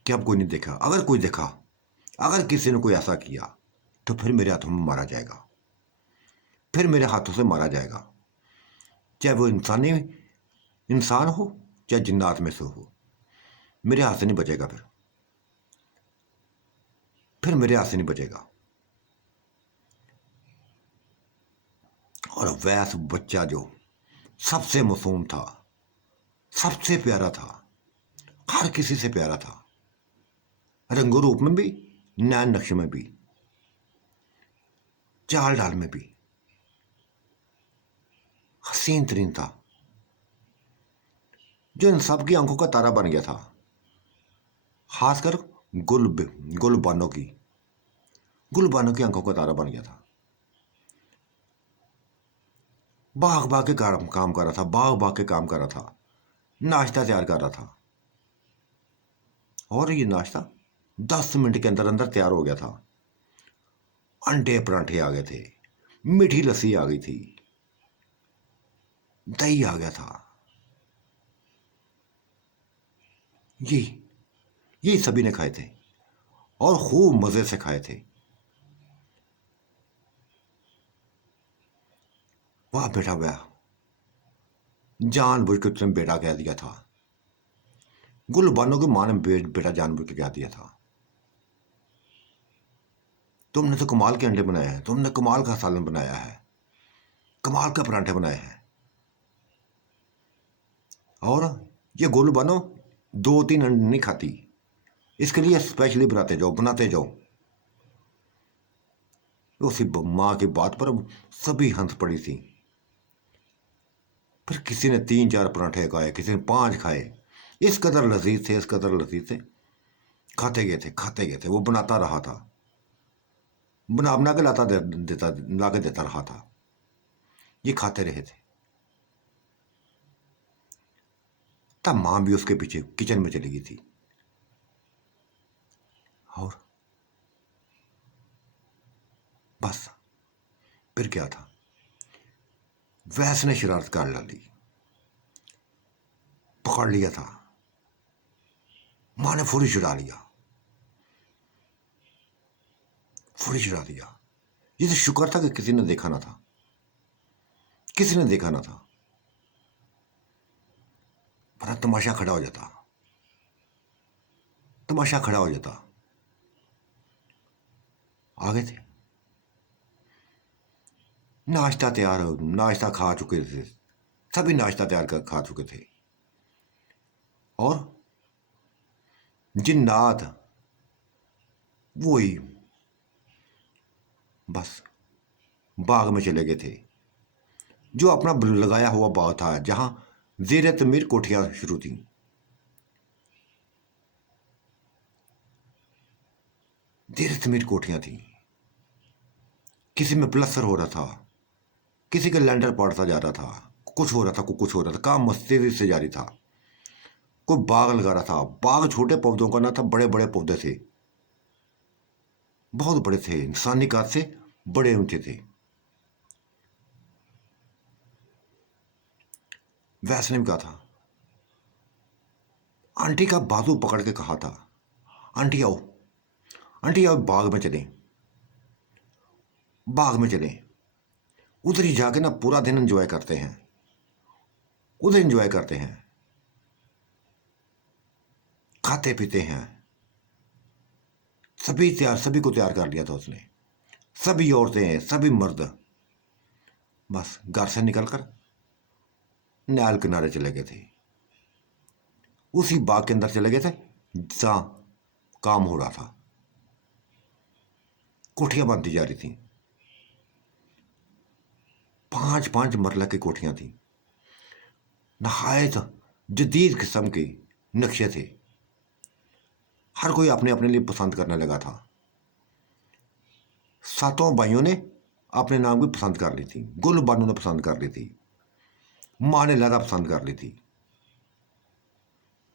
कि अब कोई नहीं देखा। अगर कोई देखा, अगर किसी ने कोई ऐसा किया तो फिर मेरे हाथों में मारा जाएगा, फिर मेरे हाथों से मारा जाएगा, चाहे वो इंसान हो चाहे जिन्नात में से हो, मेरे हाथ से नहीं बचेगा। फिर मेरे हाथ से नहीं बचेगा। और वैस बच्चा जो सबसे मासूम था, सबसे प्यारा था, हर किसी से प्यारा था, रंगो रूप में भी, नैन नक्श में भी, चाल डाल में भी हसीन तरीन था, जो इन सब की आंखों का तारा बन गया था, खासकर गुल गुलबानो की, गुलबानो की आंखों का तारा बन गया था। भाग भाग के काम कर रहा था, भाग भाग के काम कर रहा था, नाश्ता तैयार कर रहा था, और ये नाश्ता 10 मिनट के अंदर अंदर तैयार हो गया था। अंडे परांठे आ गए थे, मीठी लस्सी आ गई थी, दही आ गया था। ये ये सभी ने खाए थे और खूब मजे से खाए थे। वाह बेटा वाह, जानबूझ के तुमने बेटा कह दिया था। गुलबानो की माँ ने बेटा जानबूझ के कह दिया था। तुमने तो कमाल के अंडे बनाए हैं, तुमने कमाल का सालन बनाया है, कमाल का परांठे बनाए हैं। और ये गुलबानो 2-3 अंडे नहीं खाती, इसके लिए स्पेशली बनाते जाओ, बनाते जाओ। उसी माँ की बात पर सभी हंस पड़ी थी। फिर किसी ने 3-4 परांठे खाए, किसी ने 5 खाए। इस कदर लजीज थे, इस कदर लजीज थे, खाते गए थे, खाते गए थे। वो बनाता रहा था, बना बना के देता ला के देता रहा था, ये खाते रहे थे। तब माँ भी उसके पीछे किचन में चली गई थी। और बस फिर क्या था, वैस ने शरारत कर डाली, पकड़ लिया था। माँ ने फौरी छुड़ा लिया, फौरी छुड़ा दिया। ये तो शुक्र था कि किसी ने देखा ना था, किसी ने देखा ना था, वरना तमाशा खड़ा हो जाता, तमाशा खड़ा हो जाता। आ गए थे, नाश्ता तैयार हो, नाश्ता खा चुके थे, सभी नाश्ता तैयार कर खा चुके थे। और जिन्नात वही बस बाग में चले गए थे, जो अपना लगाया हुआ बाग था, जहां ज़ेर तमीर कोठियां शुरू थी। ज़ेर तमीर कोठियां थी, किसी में प्लस्तर हो रहा था, किसी का लैंडर पड़ता जा रहा था, कुछ हो रहा था, कुछ हो रहा था, काम मस्ती से जारी था। कोई बाग लगा रहा था, बाग छोटे पौधों का ना था, बड़े बड़े पौधे थे, बहुत बड़े थे, इंसानी काद से बड़े ऊंचे थे। वैस ने भी कहा था, आंटी का बाजू पकड़ के कहा था, आंटी आओ, आंटी आओ, बाग में चलें, बाग में चलें, उधर ही जाके ना पूरा दिन एंजॉय करते हैं, उधर एंजॉय करते हैं, खाते पीते हैं। सभी को तैयार कर लिया था उसने, सभी औरतें, सभी मर्द बस घर से निकलकर नहर किनारे चले गए थे, उसी बाग के अंदर चले गए थे जहां काम हो रहा था। कोठियां बनती जा रही थी, 5-5 मरला की कोठियां थी, नहायत जदीद किस्म के नक्शे थे। हर कोई अपने अपने लिए पसंद करने लगा था। सातों भाइयों ने अपने नाम की पसंद कर ली थी, गुल बानू ने पसंद कर ली थी, माँ ने लहरा पसंद कर ली थी।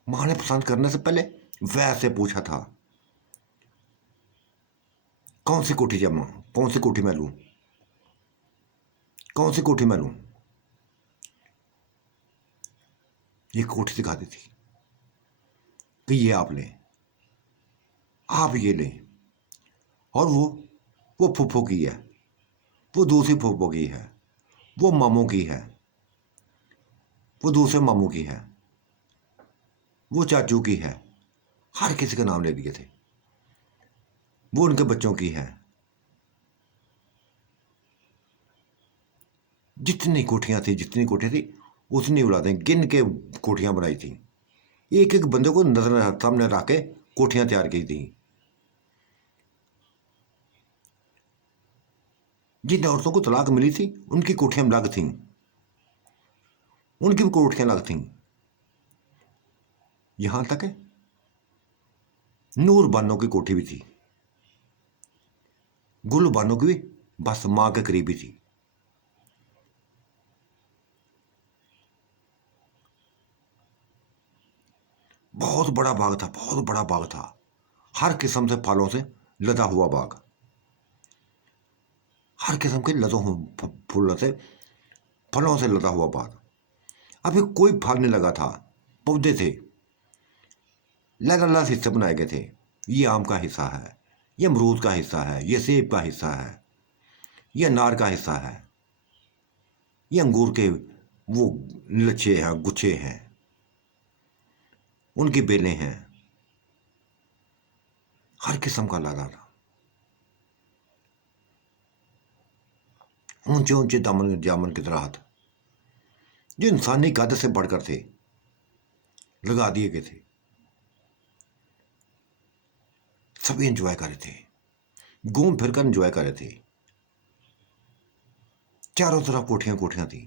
माँ ने पसंद करने से पहले वैसे पूछा था, कौन सी कोठी जमा, कौन सी कोठी मैं लूं, कौन सी कोठी मैं लूं। ये कोठी दिखा दी थी कि ये आप लें, आप ये लें। और वो फूफो की है, वो दूसरी फूफो की है, वो मामू की है, वो दूसरे मामू की है, वो चाचू की है, हर किसी का नाम ले दिए थे। वो उनके बच्चों की है। जितनी कोठियां थी, जितनी कोठियां थी, उतनी औलादें गिन के कोठियां बनाई थी। एक एक बंदे को नजर सामने रख के कोठियां तैयार की थी। जिन औरतों को तलाक मिली थी, उनकी कोठियां अलग थीं, उनकी भी कोठियां अलग थीं। यहां तक है नूर बानो की कोठी भी थी, गुल बानो की भी बस मां के करीब ही थी। बहुत बड़ा बाग था, बहुत बड़ा बाग था, हर किस्म से फलों से लदा हुआ बाग, हर किस्म के फूलों से, फलों से लदा हुआ बाग। अभी कोई फल नहीं लगा था, पौधे थे, अलग-अलग हिस्से बनाए गए थे। ये आम का हिस्सा है, ये अमरूद का हिस्सा है, ये सेब का हिस्सा है, ये अनार का हिस्सा है, ये अंगूर के वो लच्छे हैं, गुच्छे हैं, उनकी बेलें हैं, हर किस्म का लगा था। ऊंचे ऊंचे दामन जामन के दरख्त जो इंसानी कद से बढ़कर थे, लगा दिए गए थे। सभी एंजॉय कर रहे थे, घूम फिर कर एंजॉय कर रहे थे। चारों तरफ कोठियां कोठियां थी,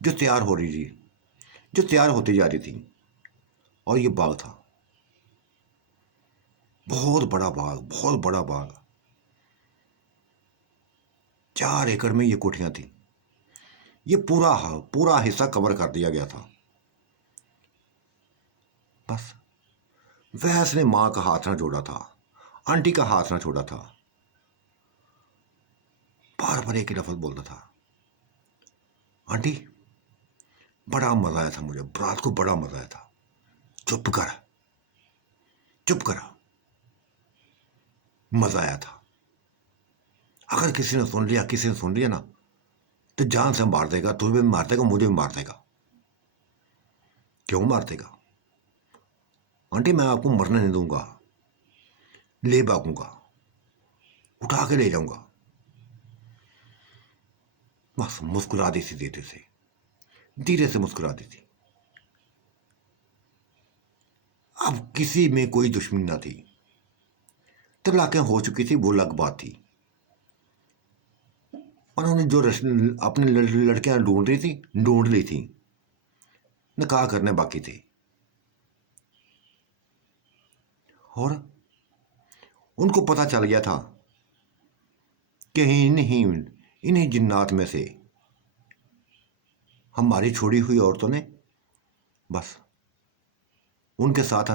जो तैयार हो रही थी, जो तैयार होती जा रही थी। और ये बाग था, बहुत बड़ा बाग, बहुत बड़ा बाग, 4 एकड़ में ये कोठियां थी। ये पूरा हिस्सा कवर कर दिया गया था। बस वैस ने मां का हाथ ना जोड़ा था, आंटी का हाथ ना छोड़ा था, बार बार एक ही लफ्ज बोलता था, आंटी बड़ा मजा आया था मुझे, रात को बड़ा मजा आया था। चुप कर, चुप कर, मजा आया था। अगर किसी ने सुन लिया, किसी ने सुन लिया ना, तो जान से मार देगा, तुझे भी मार देगा, मुझे भी मार देगा। क्यों मार देगा? आंटी मैं आपको मरने नहीं दूंगा, ले भागूंगा, उठा के ले जाऊंगा। बस मुस्कुरा दी थी, धीरे से मुस्कुरा दी थी। अब किसी में कोई दुश्मनी ना थी, तलाकें हो चुकी थी, वो अलग बात थी। उन्होंने जो अपनी लड़कियां ढूंढ रही थी, ढूंढ ली थी, निकाह करने बाकी थे। और उनको पता चल गया था कि इन्हीं जिन्नात में से हमारी छोड़ी हुई औरतों ने बस उनके साथ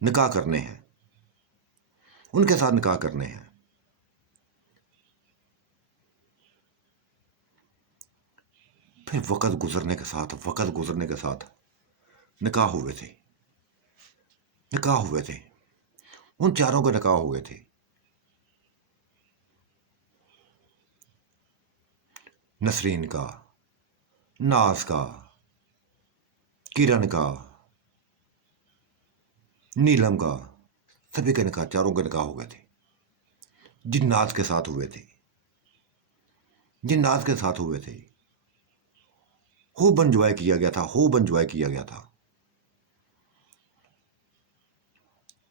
निकाह करने हैं, उनके साथ निकाह करने हैं। फिर वक्त गुजरने के साथ निकाह हुए थे, निकाह हुए थे, उन चारों के निकाह हुए थे। नसरीन का, नाज का, किरण का, नीलम का, सभी के निकाह, चारों के निकाह हुए थे। जिन्नात के साथ हुए थे, जिन्नात के साथ हुए थे। खूब एंजॉय किया गया था, खूब एंजॉय किया गया था।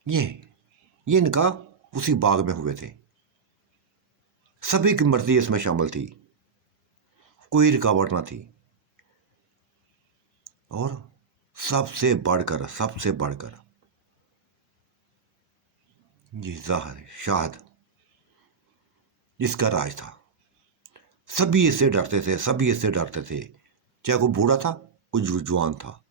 ये निकाह उसी बाग में हुए थे। सभी की मर्जी इसमें शामिल थी, कोई रुकावट ना थी। और सबसे बढ़कर ये जाहिर शाहद, इसका राज था। सभी इससे डरते थे, सभी इससे डरते थे, चाहे कोई बूढ़ा था, कोई जवान था।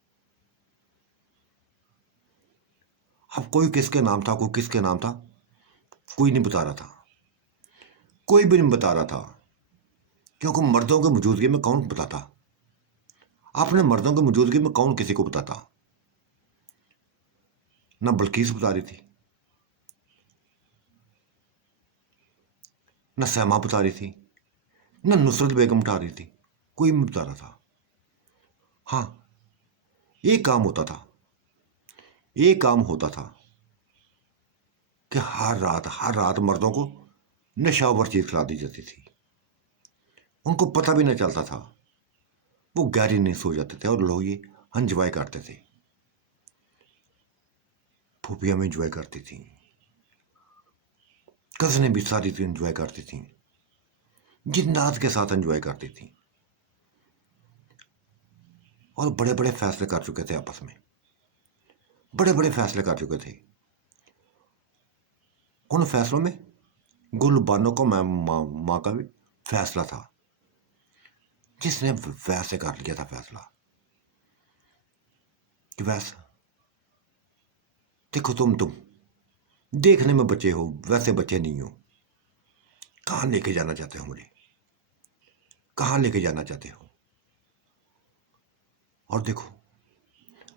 अब कोई किसके नाम था, कोई किसके नाम था, कोई नहीं बता रहा था, कोई भी नहीं बता रहा था। क्योंकि मर्दों की मौजूदगी में कौन बताता? अपने मर्दों की मौजूदगी में कौन किसी को बताता? ना बल्कीस बता रही थी, न सैमा बता रही थी, न नुसरत बेगम बता रही थी, कोई नहीं बता रहा था। हाँ, एक काम होता था, एक काम होता था कि हर रात मर्दों को नशावर चीज खिला दी जाती थी। उनको पता भी नहीं चलता था, वो गहरी नींद सो जाते थे और लोग ये एंजॉय करते थे। फूफियां में एंजॉय करती थी, कजनें भी सारी थी एंजॉय करती थी, जिन्नात के साथ एंजॉय करती थी। और बड़े बड़े फैसले कर चुके थे आपस में, बड़े बड़े फैसले कर चुके थे। उन फैसलों में गुलबानो को माँ का भी फैसला था, जिसने वैसे कर लिया था फैसला कि वैसा देखो, तुम देखने में बच्चे हो, वैसे बच्चे नहीं हो। कहाँ लेके जाना चाहते हो मुझे, कहाँ लेके जाना चाहते हो? और देखो,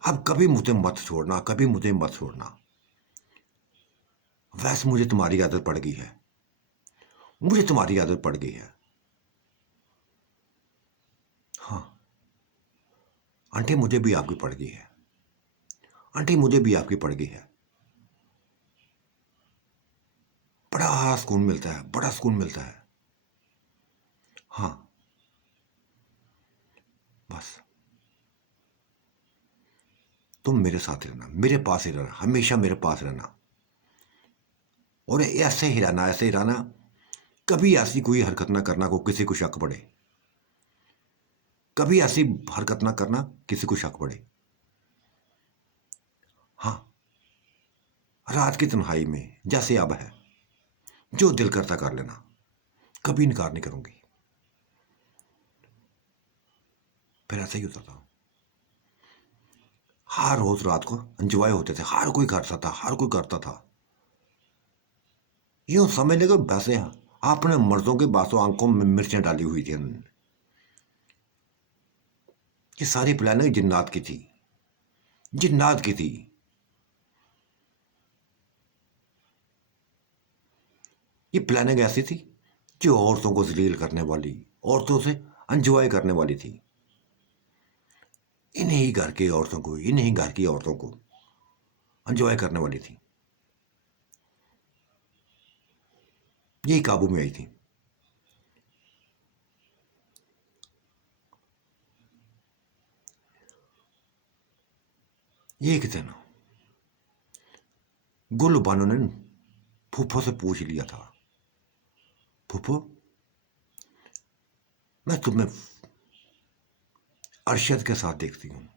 अब कभी मुझे मत छोड़ना, कभी मुझे मत छोड़ना। वैसे मुझे तुम्हारी आदत पड़ गई है, मुझे तुम्हारी आदत पड़ गई है। हाँ आंटी, मुझे भी आपकी पड़ गई है, आंटी मुझे भी आपकी पड़ गई है। बड़ा सुकून मिलता है, बड़ा सुकून मिलता है। हाँ बस तुम मेरे साथ रहना, मेरे पास ही रहना, हमेशा मेरे पास रहना। और ऐसे ही रहना, ऐसे ही रहना। कभी ऐसी कोई हरकत ना करना को किसी को शक पड़े, कभी ऐसी हरकत ना करना किसी को शक पड़े। हाँ, रात की तन्हाई में जैसे अब है, जो दिल करता कर लेना, कभी इनकार नहीं करूंगी। फिर ऐसा ही होता था, हर रोज रात को एंजॉय होते थे, हर कोई करता था, हर कोई करता था। यूं समझ लेगा वैसे आपने मर्दों के बासों आंखों में मिर्चें डाली हुई थी उन्होंने। ये सारी प्लानिंग जिन्नात की थी, जिन्नात की थी। ये प्लानिंग ऐसी थी जो औरतों को जलील करने वाली, औरतों से एंजॉय करने वाली थी। इन्हीं घर की औरतों को, इन्हीं घर की औरतों को एंजॉय करने वाली थी। यही काबू में आई थी। एक दिन गुल बानो ने फूफो से पूछ लिया था, फूफो मैं तुम्हें अरशद के साथ देखती हूँ,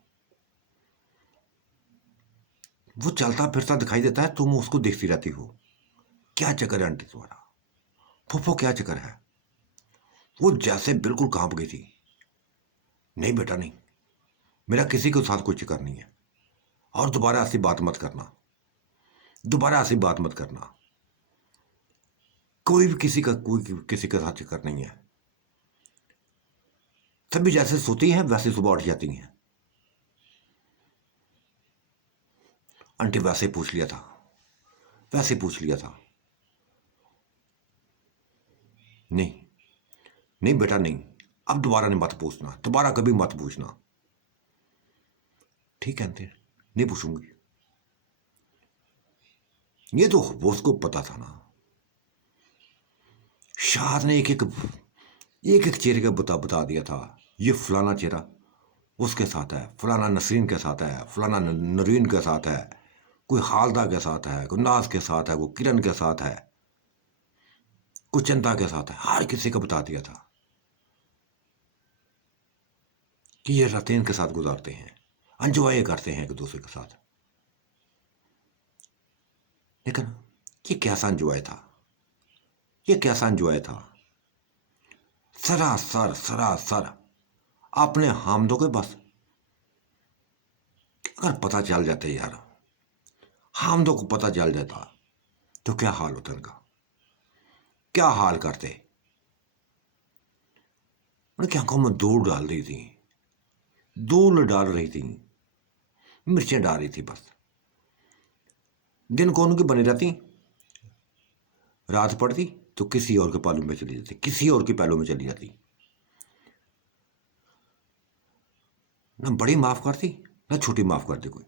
वो चलता फिरता दिखाई देता है, तुम उसको देखती रहती हो, क्या चक्कर है आंटी तुम्हारा? फूफो क्या चक्कर है? वो जैसे बिल्कुल कांप गई थी। नहीं बेटा नहीं, मेरा किसी के साथ कोई चक्कर नहीं है, और दोबारा ऐसी बात मत करना, दोबारा ऐसी बात मत करना। कोई किसी के साथ चक्कर नहीं है। सभी जैसे सोती हैं वैसे सुबह उठ जाती हैं। आंटी वैसे ही पूछ लिया था, वैसे ही पूछ लिया था। नहीं नहीं बेटा नहीं, अब दोबारा नहीं मत पूछना, दोबारा कभी मत पूछना। ठीक है आंटी, नहीं पूछूंगी। ये तो वो उसको पता था ना, शाद ने एक चेहरे का बता दिया था, ये फलाना चेहरा उसके साथ है, फलाना नसरीन के साथ है, फलाना नरीन के साथ है, कोई हालदा के साथ है, कोई नाज के साथ है, कोई किरण के साथ है, कोई चंदा के साथ है। हर किसी को बता दिया था कि ये रातें इनके साथ गुजारते हैं, एंजॉय करते हैं एक दूसरे के साथ। लेकिन ये कैसा एंजॉय था? ये कैसा एंजॉय था? सरासर सरासर अपने हामदों के बस। अगर पता चल जाते यार, हामदों को पता चल जाता तो क्या हाल होता इनका, क्या हाल करते। उनकी आंखों में धूल डाल रही थी, धूल डाल रही थी, मिर्चें डाल रही थी बस। दिन को उनकी बनी रहती, रात पड़ती तो किसी और के पालू में चली जाती, किसी और के पहलू में चली जाती। ना बड़ी माफ करती ना छोटी माफ करती कोई।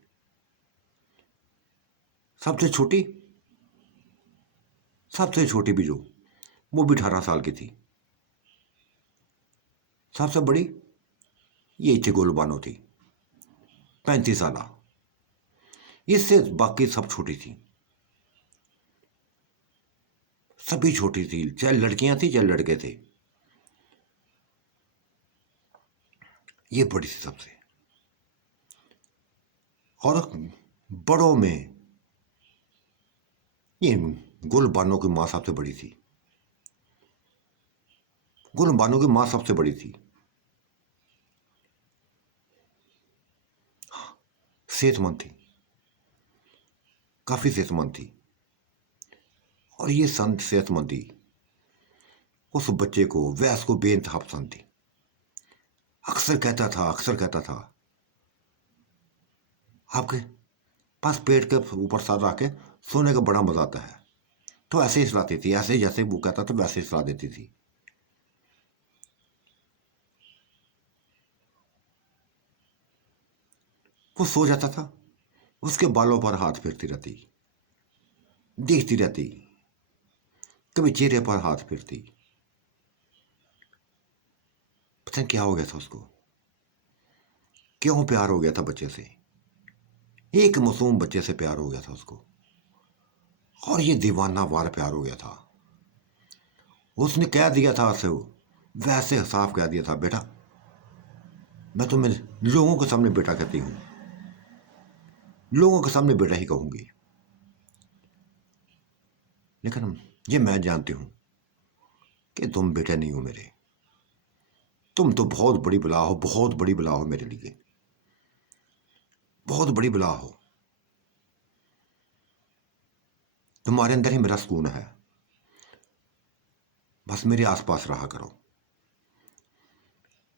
सबसे छोटी, सबसे छोटी भी जो, वो भी 18 साल की थी। सबसे बड़ी ये चिगोलबानो थी, 35 साल। इससे बाकी सब छोटी थी, सभी छोटी थी, चाहे लड़कियां थी चाहे लड़के थे। ये बड़ी थी सबसे। और बड़ों में ये गुलबानो की माँ सबसे बड़ी थी, गुलबानो की माँ सबसे बड़ी थी। सेहतमंद थी, काफी सेहतमंद थी। और ये संत सेहतमंदी उस बच्चे को, वैस को बेइंतहा पसंद थी। अक्सर कहता था आपके पास पेट के ऊपर सर रख के सोने का बड़ा मजा आता है। तो ऐसे ही सुलाती थी, ऐसे ही जैसे वो कहता था वैसे ही सुला देती थी। वो सो जाता था, उसके बालों पर हाथ फेरती रहती, देखती रहती, कभी चेहरे पर हाथ फेरती। पता नहीं क्या हो गया था उसको, क्यों प्यार हो गया था बच्चे से, एक मासूम बच्चे से प्यार हो गया था उसको। और ये दीवाना वार प्यार हो गया था। उसने कह दिया था उसे, वैसे साफ कह दिया था, बेटा मैं तुम्हें लोगों के सामने बेटा कहती हूँ, लोगों के सामने बेटा ही कहूंगी, लेकिन ये मैं जानती हूं कि तुम बेटा नहीं हो मेरे, तुम तो बहुत बड़ी बला हो, बहुत बड़ी बला हो मेरे लिए, बहुत बड़ी बला हो। तुम्हारे अंदर ही मेरा सुकून है, बस मेरे आसपास रहा करो,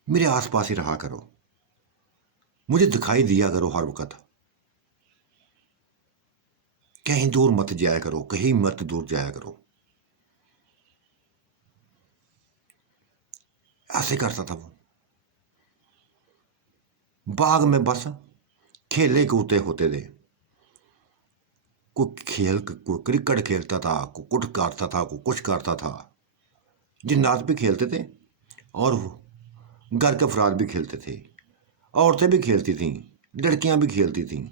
मेरे आसपास ही रहा करो। मुझे दिखाई दिया करो हर वक्त, कहीं दूर मत जाया करो, कहीं मत दूर जाया करो। ऐसे करता था वो। बाग में बस खेले कूदते होते थे। कोई क्रिकेट खेलता था, कोई कुछ करता था, कोई कुछ करता था। जिन्नात भी खेलते थे और घर के अफराद भी खेलते थे। औरतें भी खेलती थीं, लड़कियां भी खेलती थीं।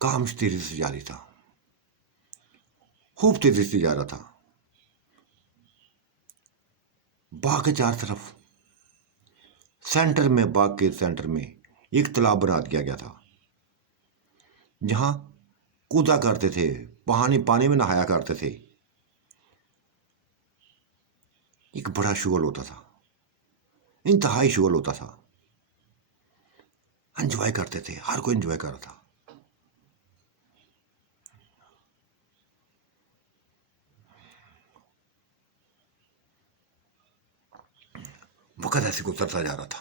काम तेजी से जारी था, खूब तेजी से जा रहा था। बाग के चार तरफ, सेंटर में, बाग के सेंटर में एक तालाब बना दिया गया था, जहां कूदा करते थे, पानी में नहाया करते थे। एक बड़ा शोल होता था, इंतहाई शोल होता था। एंजॉय करते थे, हर कोई एंजॉय कर रहा था। वक्त ऐसे गुजरता जा रहा था,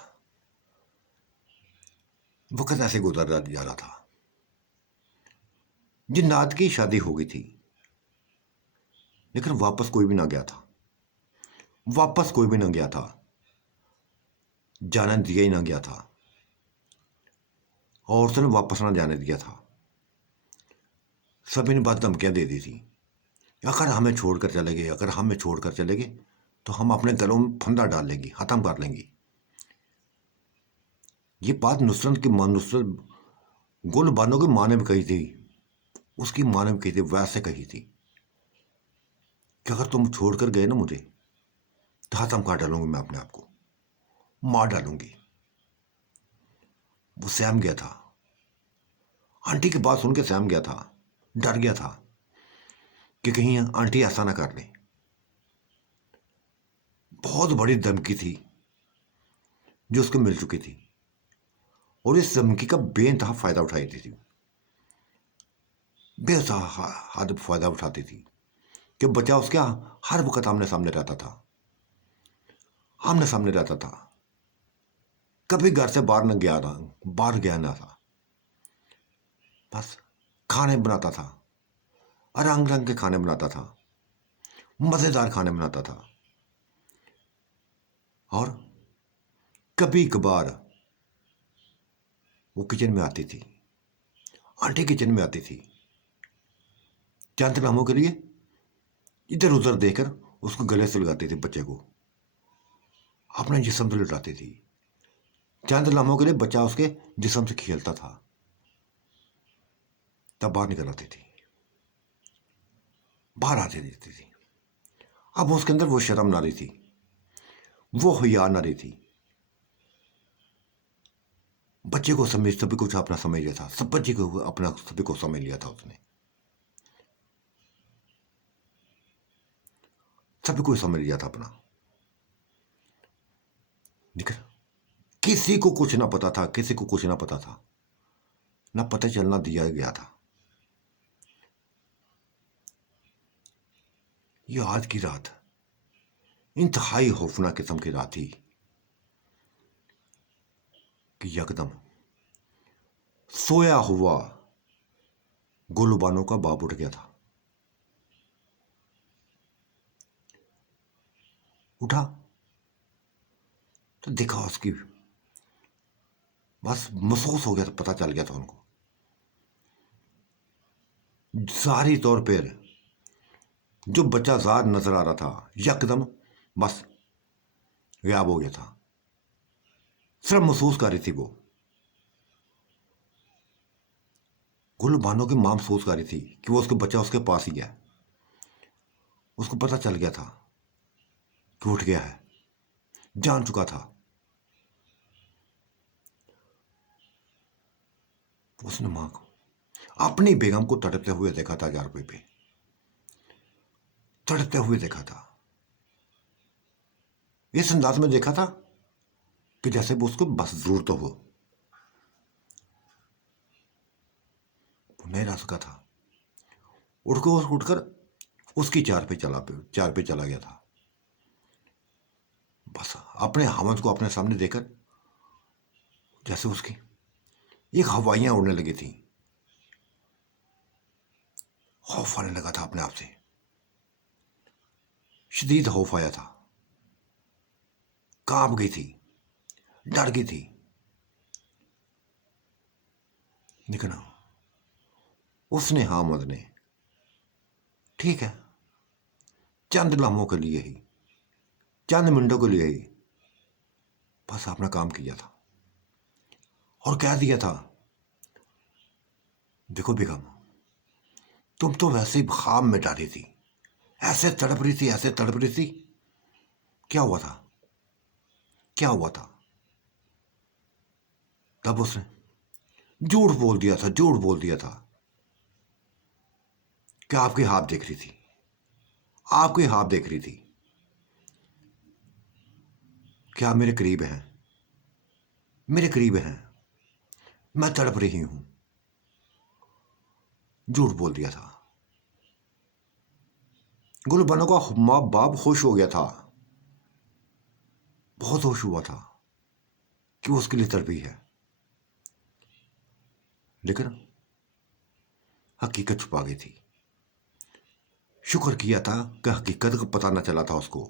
वक्त ऐसे गुजरता जा रहा था। जिन्नात की शादी हो गई थी, लेकिन वापस कोई भी ना गया था। वापस कोई भी ना गया था, जाने दिया ही ना गया था। और उसने वापस ना जाने दिया था। सभी ने बात धमकियां दे दी थी, अगर हमें छोड़कर चले गए, अगर हमें छोड़कर चले गए तो हम अपने गलों में फंदा डाल लेंगे, खत्म कर लेंगे। ये बात नुसरत गुल बानो की माँ ने भी कही थी, उसकी माँ ने भी कही थी, वैसे कही थी कि अगर तुम छोड़कर गए ना मुझे, तो खत्म कर डालूंगी, मैं अपने आप को मार डालूंगी। वो सहम गया था, आंटी की बात सुन के सहम गया था, डर गया था कि कहीं आंटी ऐसा ना कर ले। बहुत बड़ी धमकी थी जो उसको मिल चुकी थी, और इस धमकी का बेइंतहा फायदा उठाई थी, बेहद फायदा उठाती थी कि बच्चा उसके हर वक्त आमने सामने रहता था, आमने सामने रहता था। कभी घर से बाहर गया ना था। बस खाने बनाता था, रंग रंग के खाने बनाता था, मजेदार खाने बनाता था। और कभी कभार वो किचन में आती थी, आंटी किचन में आती थी, चंद लम्हों के लिए इधर उधर देखकर उसको गले से लगाती थी, बच्चे को अपने जिस्म से लुटाती थी। चंद लम्हों के लिए बच्चा उसके जिस्म से खेलता था, तब बाहर निकल आती थी, बाहर आती देती थी। अब उसके अंदर वो शर्म ना रही थी, वो हया ना रही थी। बच्चे को सभी कुछ अपना समझ लिया था, सब बच्चे को अपना सभी को समझ लिया था उसने, सभी को समझ लिया था अपना। निकल, किसी को कुछ ना पता था, किसी को कुछ ना पता था, ना पता चलना दिया गया था। ये आज की रात इंतहाई खौफनाक किस्म की रात थी कि यकदम सोया हुआ गुलबानो का बाप उठ गया था। उठा तो देखा उसकी, बस महसूस हो गया था, पता चल गया था उनको। जारी तौर पर जो बच्चा जार नजर आ रहा था, यकदम बस गायब हो गया था। सिर्फ महसूस कर रही थी वो, गुलबानो की मां महसूस कर रही थी कि वो उसके बच्चा उसके पास ही है। उसको पता चल गया था कि उठ गया है, जान चुका था। उसने मां को, अपनी बेगम को तड़पते हुए देखा था, 1000 रुपये पे तड़पते हुए देखा था। इस अंदाज में देखा था कि जैसे वो उसको बस जरूरत तो हो, वो नहीं रह सका था। उठकर उसकी चार पे चला गया था। बस अपने हामद को अपने सामने देखकर जैसे उसकी एक हवाइयां उड़ने लगी थी, खौफ आने लगा था अपने आप से, शदीद खौफ आया था, कांप गई थी, डर गई थी। लेकिन उसने, हामद ने, ठीक है, चंद लम्हों के लिए ही, चंद मिनटों के लिए ही बस अपना काम किया था और कह दिया था, देखो बेगम, तुम तो वैसे ही ख्वाब में डाली थी, ऐसे तड़प रही थी, ऐसे तड़प रही थी। क्या हुआ था, क्या हुआ था? तब उसने झूठ बोल दिया था, झूठ बोल दिया था कि आपके हाथ देख रही थी, आपके हाथ देख रही थी, क्या मेरे करीब हैं, मेरे करीब हैं, मैं तड़प रही हूं। झूठ बोल दिया था। गुलबनो का माँ बाप खुश हो गया था, बहुत खुश हुआ था कि वो उसके लिए तड़पी है, लेकिन हकीकत छुपा गई थी। शुक्र किया था कि हकीकत का पता न चला था उसको।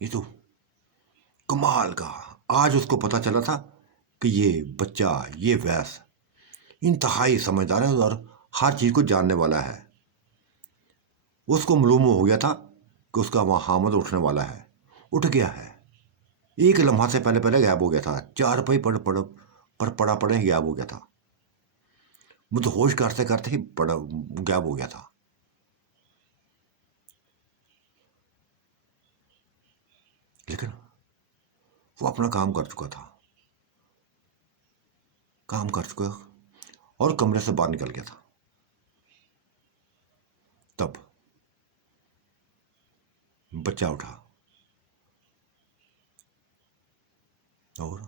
ये तो कमाल का, आज उसको पता चला था कि ये बच्चा, ये वैस इंतहाई समझदार है और हर चीज को जानने वाला है। उसको मालूम हो गया था कि उसका वहां हामद उठने वाला है, उठ गया है। एक लम्हा से पहले पहले गायब हो गया था, चार पे पड़ा पड़े गायब हो गया था, मुदहोश करते करते ही पड़ा गायब हो गया था। लेकिन वो अपना काम कर चुका था, काम कर चुका और कमरे से बाहर निकल गया था। तब बच्चा उठा और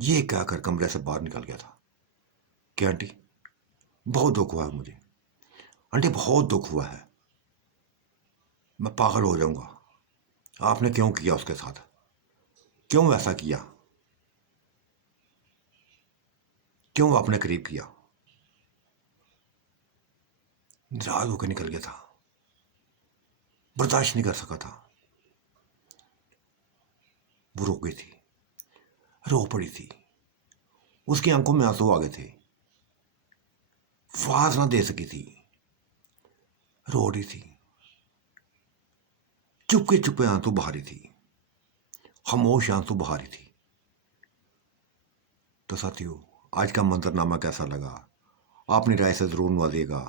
ये कहकर कमरे से बाहर निकल गया था कि आंटी, बहुत दुख हुआ है मुझे, आंटी बहुत दुख हुआ है, मैं पागल हो जाऊंगा। आपने क्यों किया उसके साथ, क्यों ऐसा किया, क्यों आपने करीब किया? नाराज होकर निकल गया था, बर्दाश्त नहीं कर सका था। वो रो गई थी, रो पड़ी थी, उसकी आंखों में आंसू आ गए थे, आवाज ना दे सकी थी, रो रही थी, चुपके चुपके आंसू बहा रही थी, खामोश आंसू बहा रही थी। तो साथियों, आज का मंजरनामा कैसा लगा? अपनी राय से जरूर नवाजिएगा।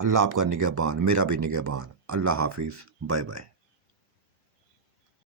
अल्लाह आपका निगहबान, मेरा भी निगहबान। अल्लाह हाफिज, बाय बाय।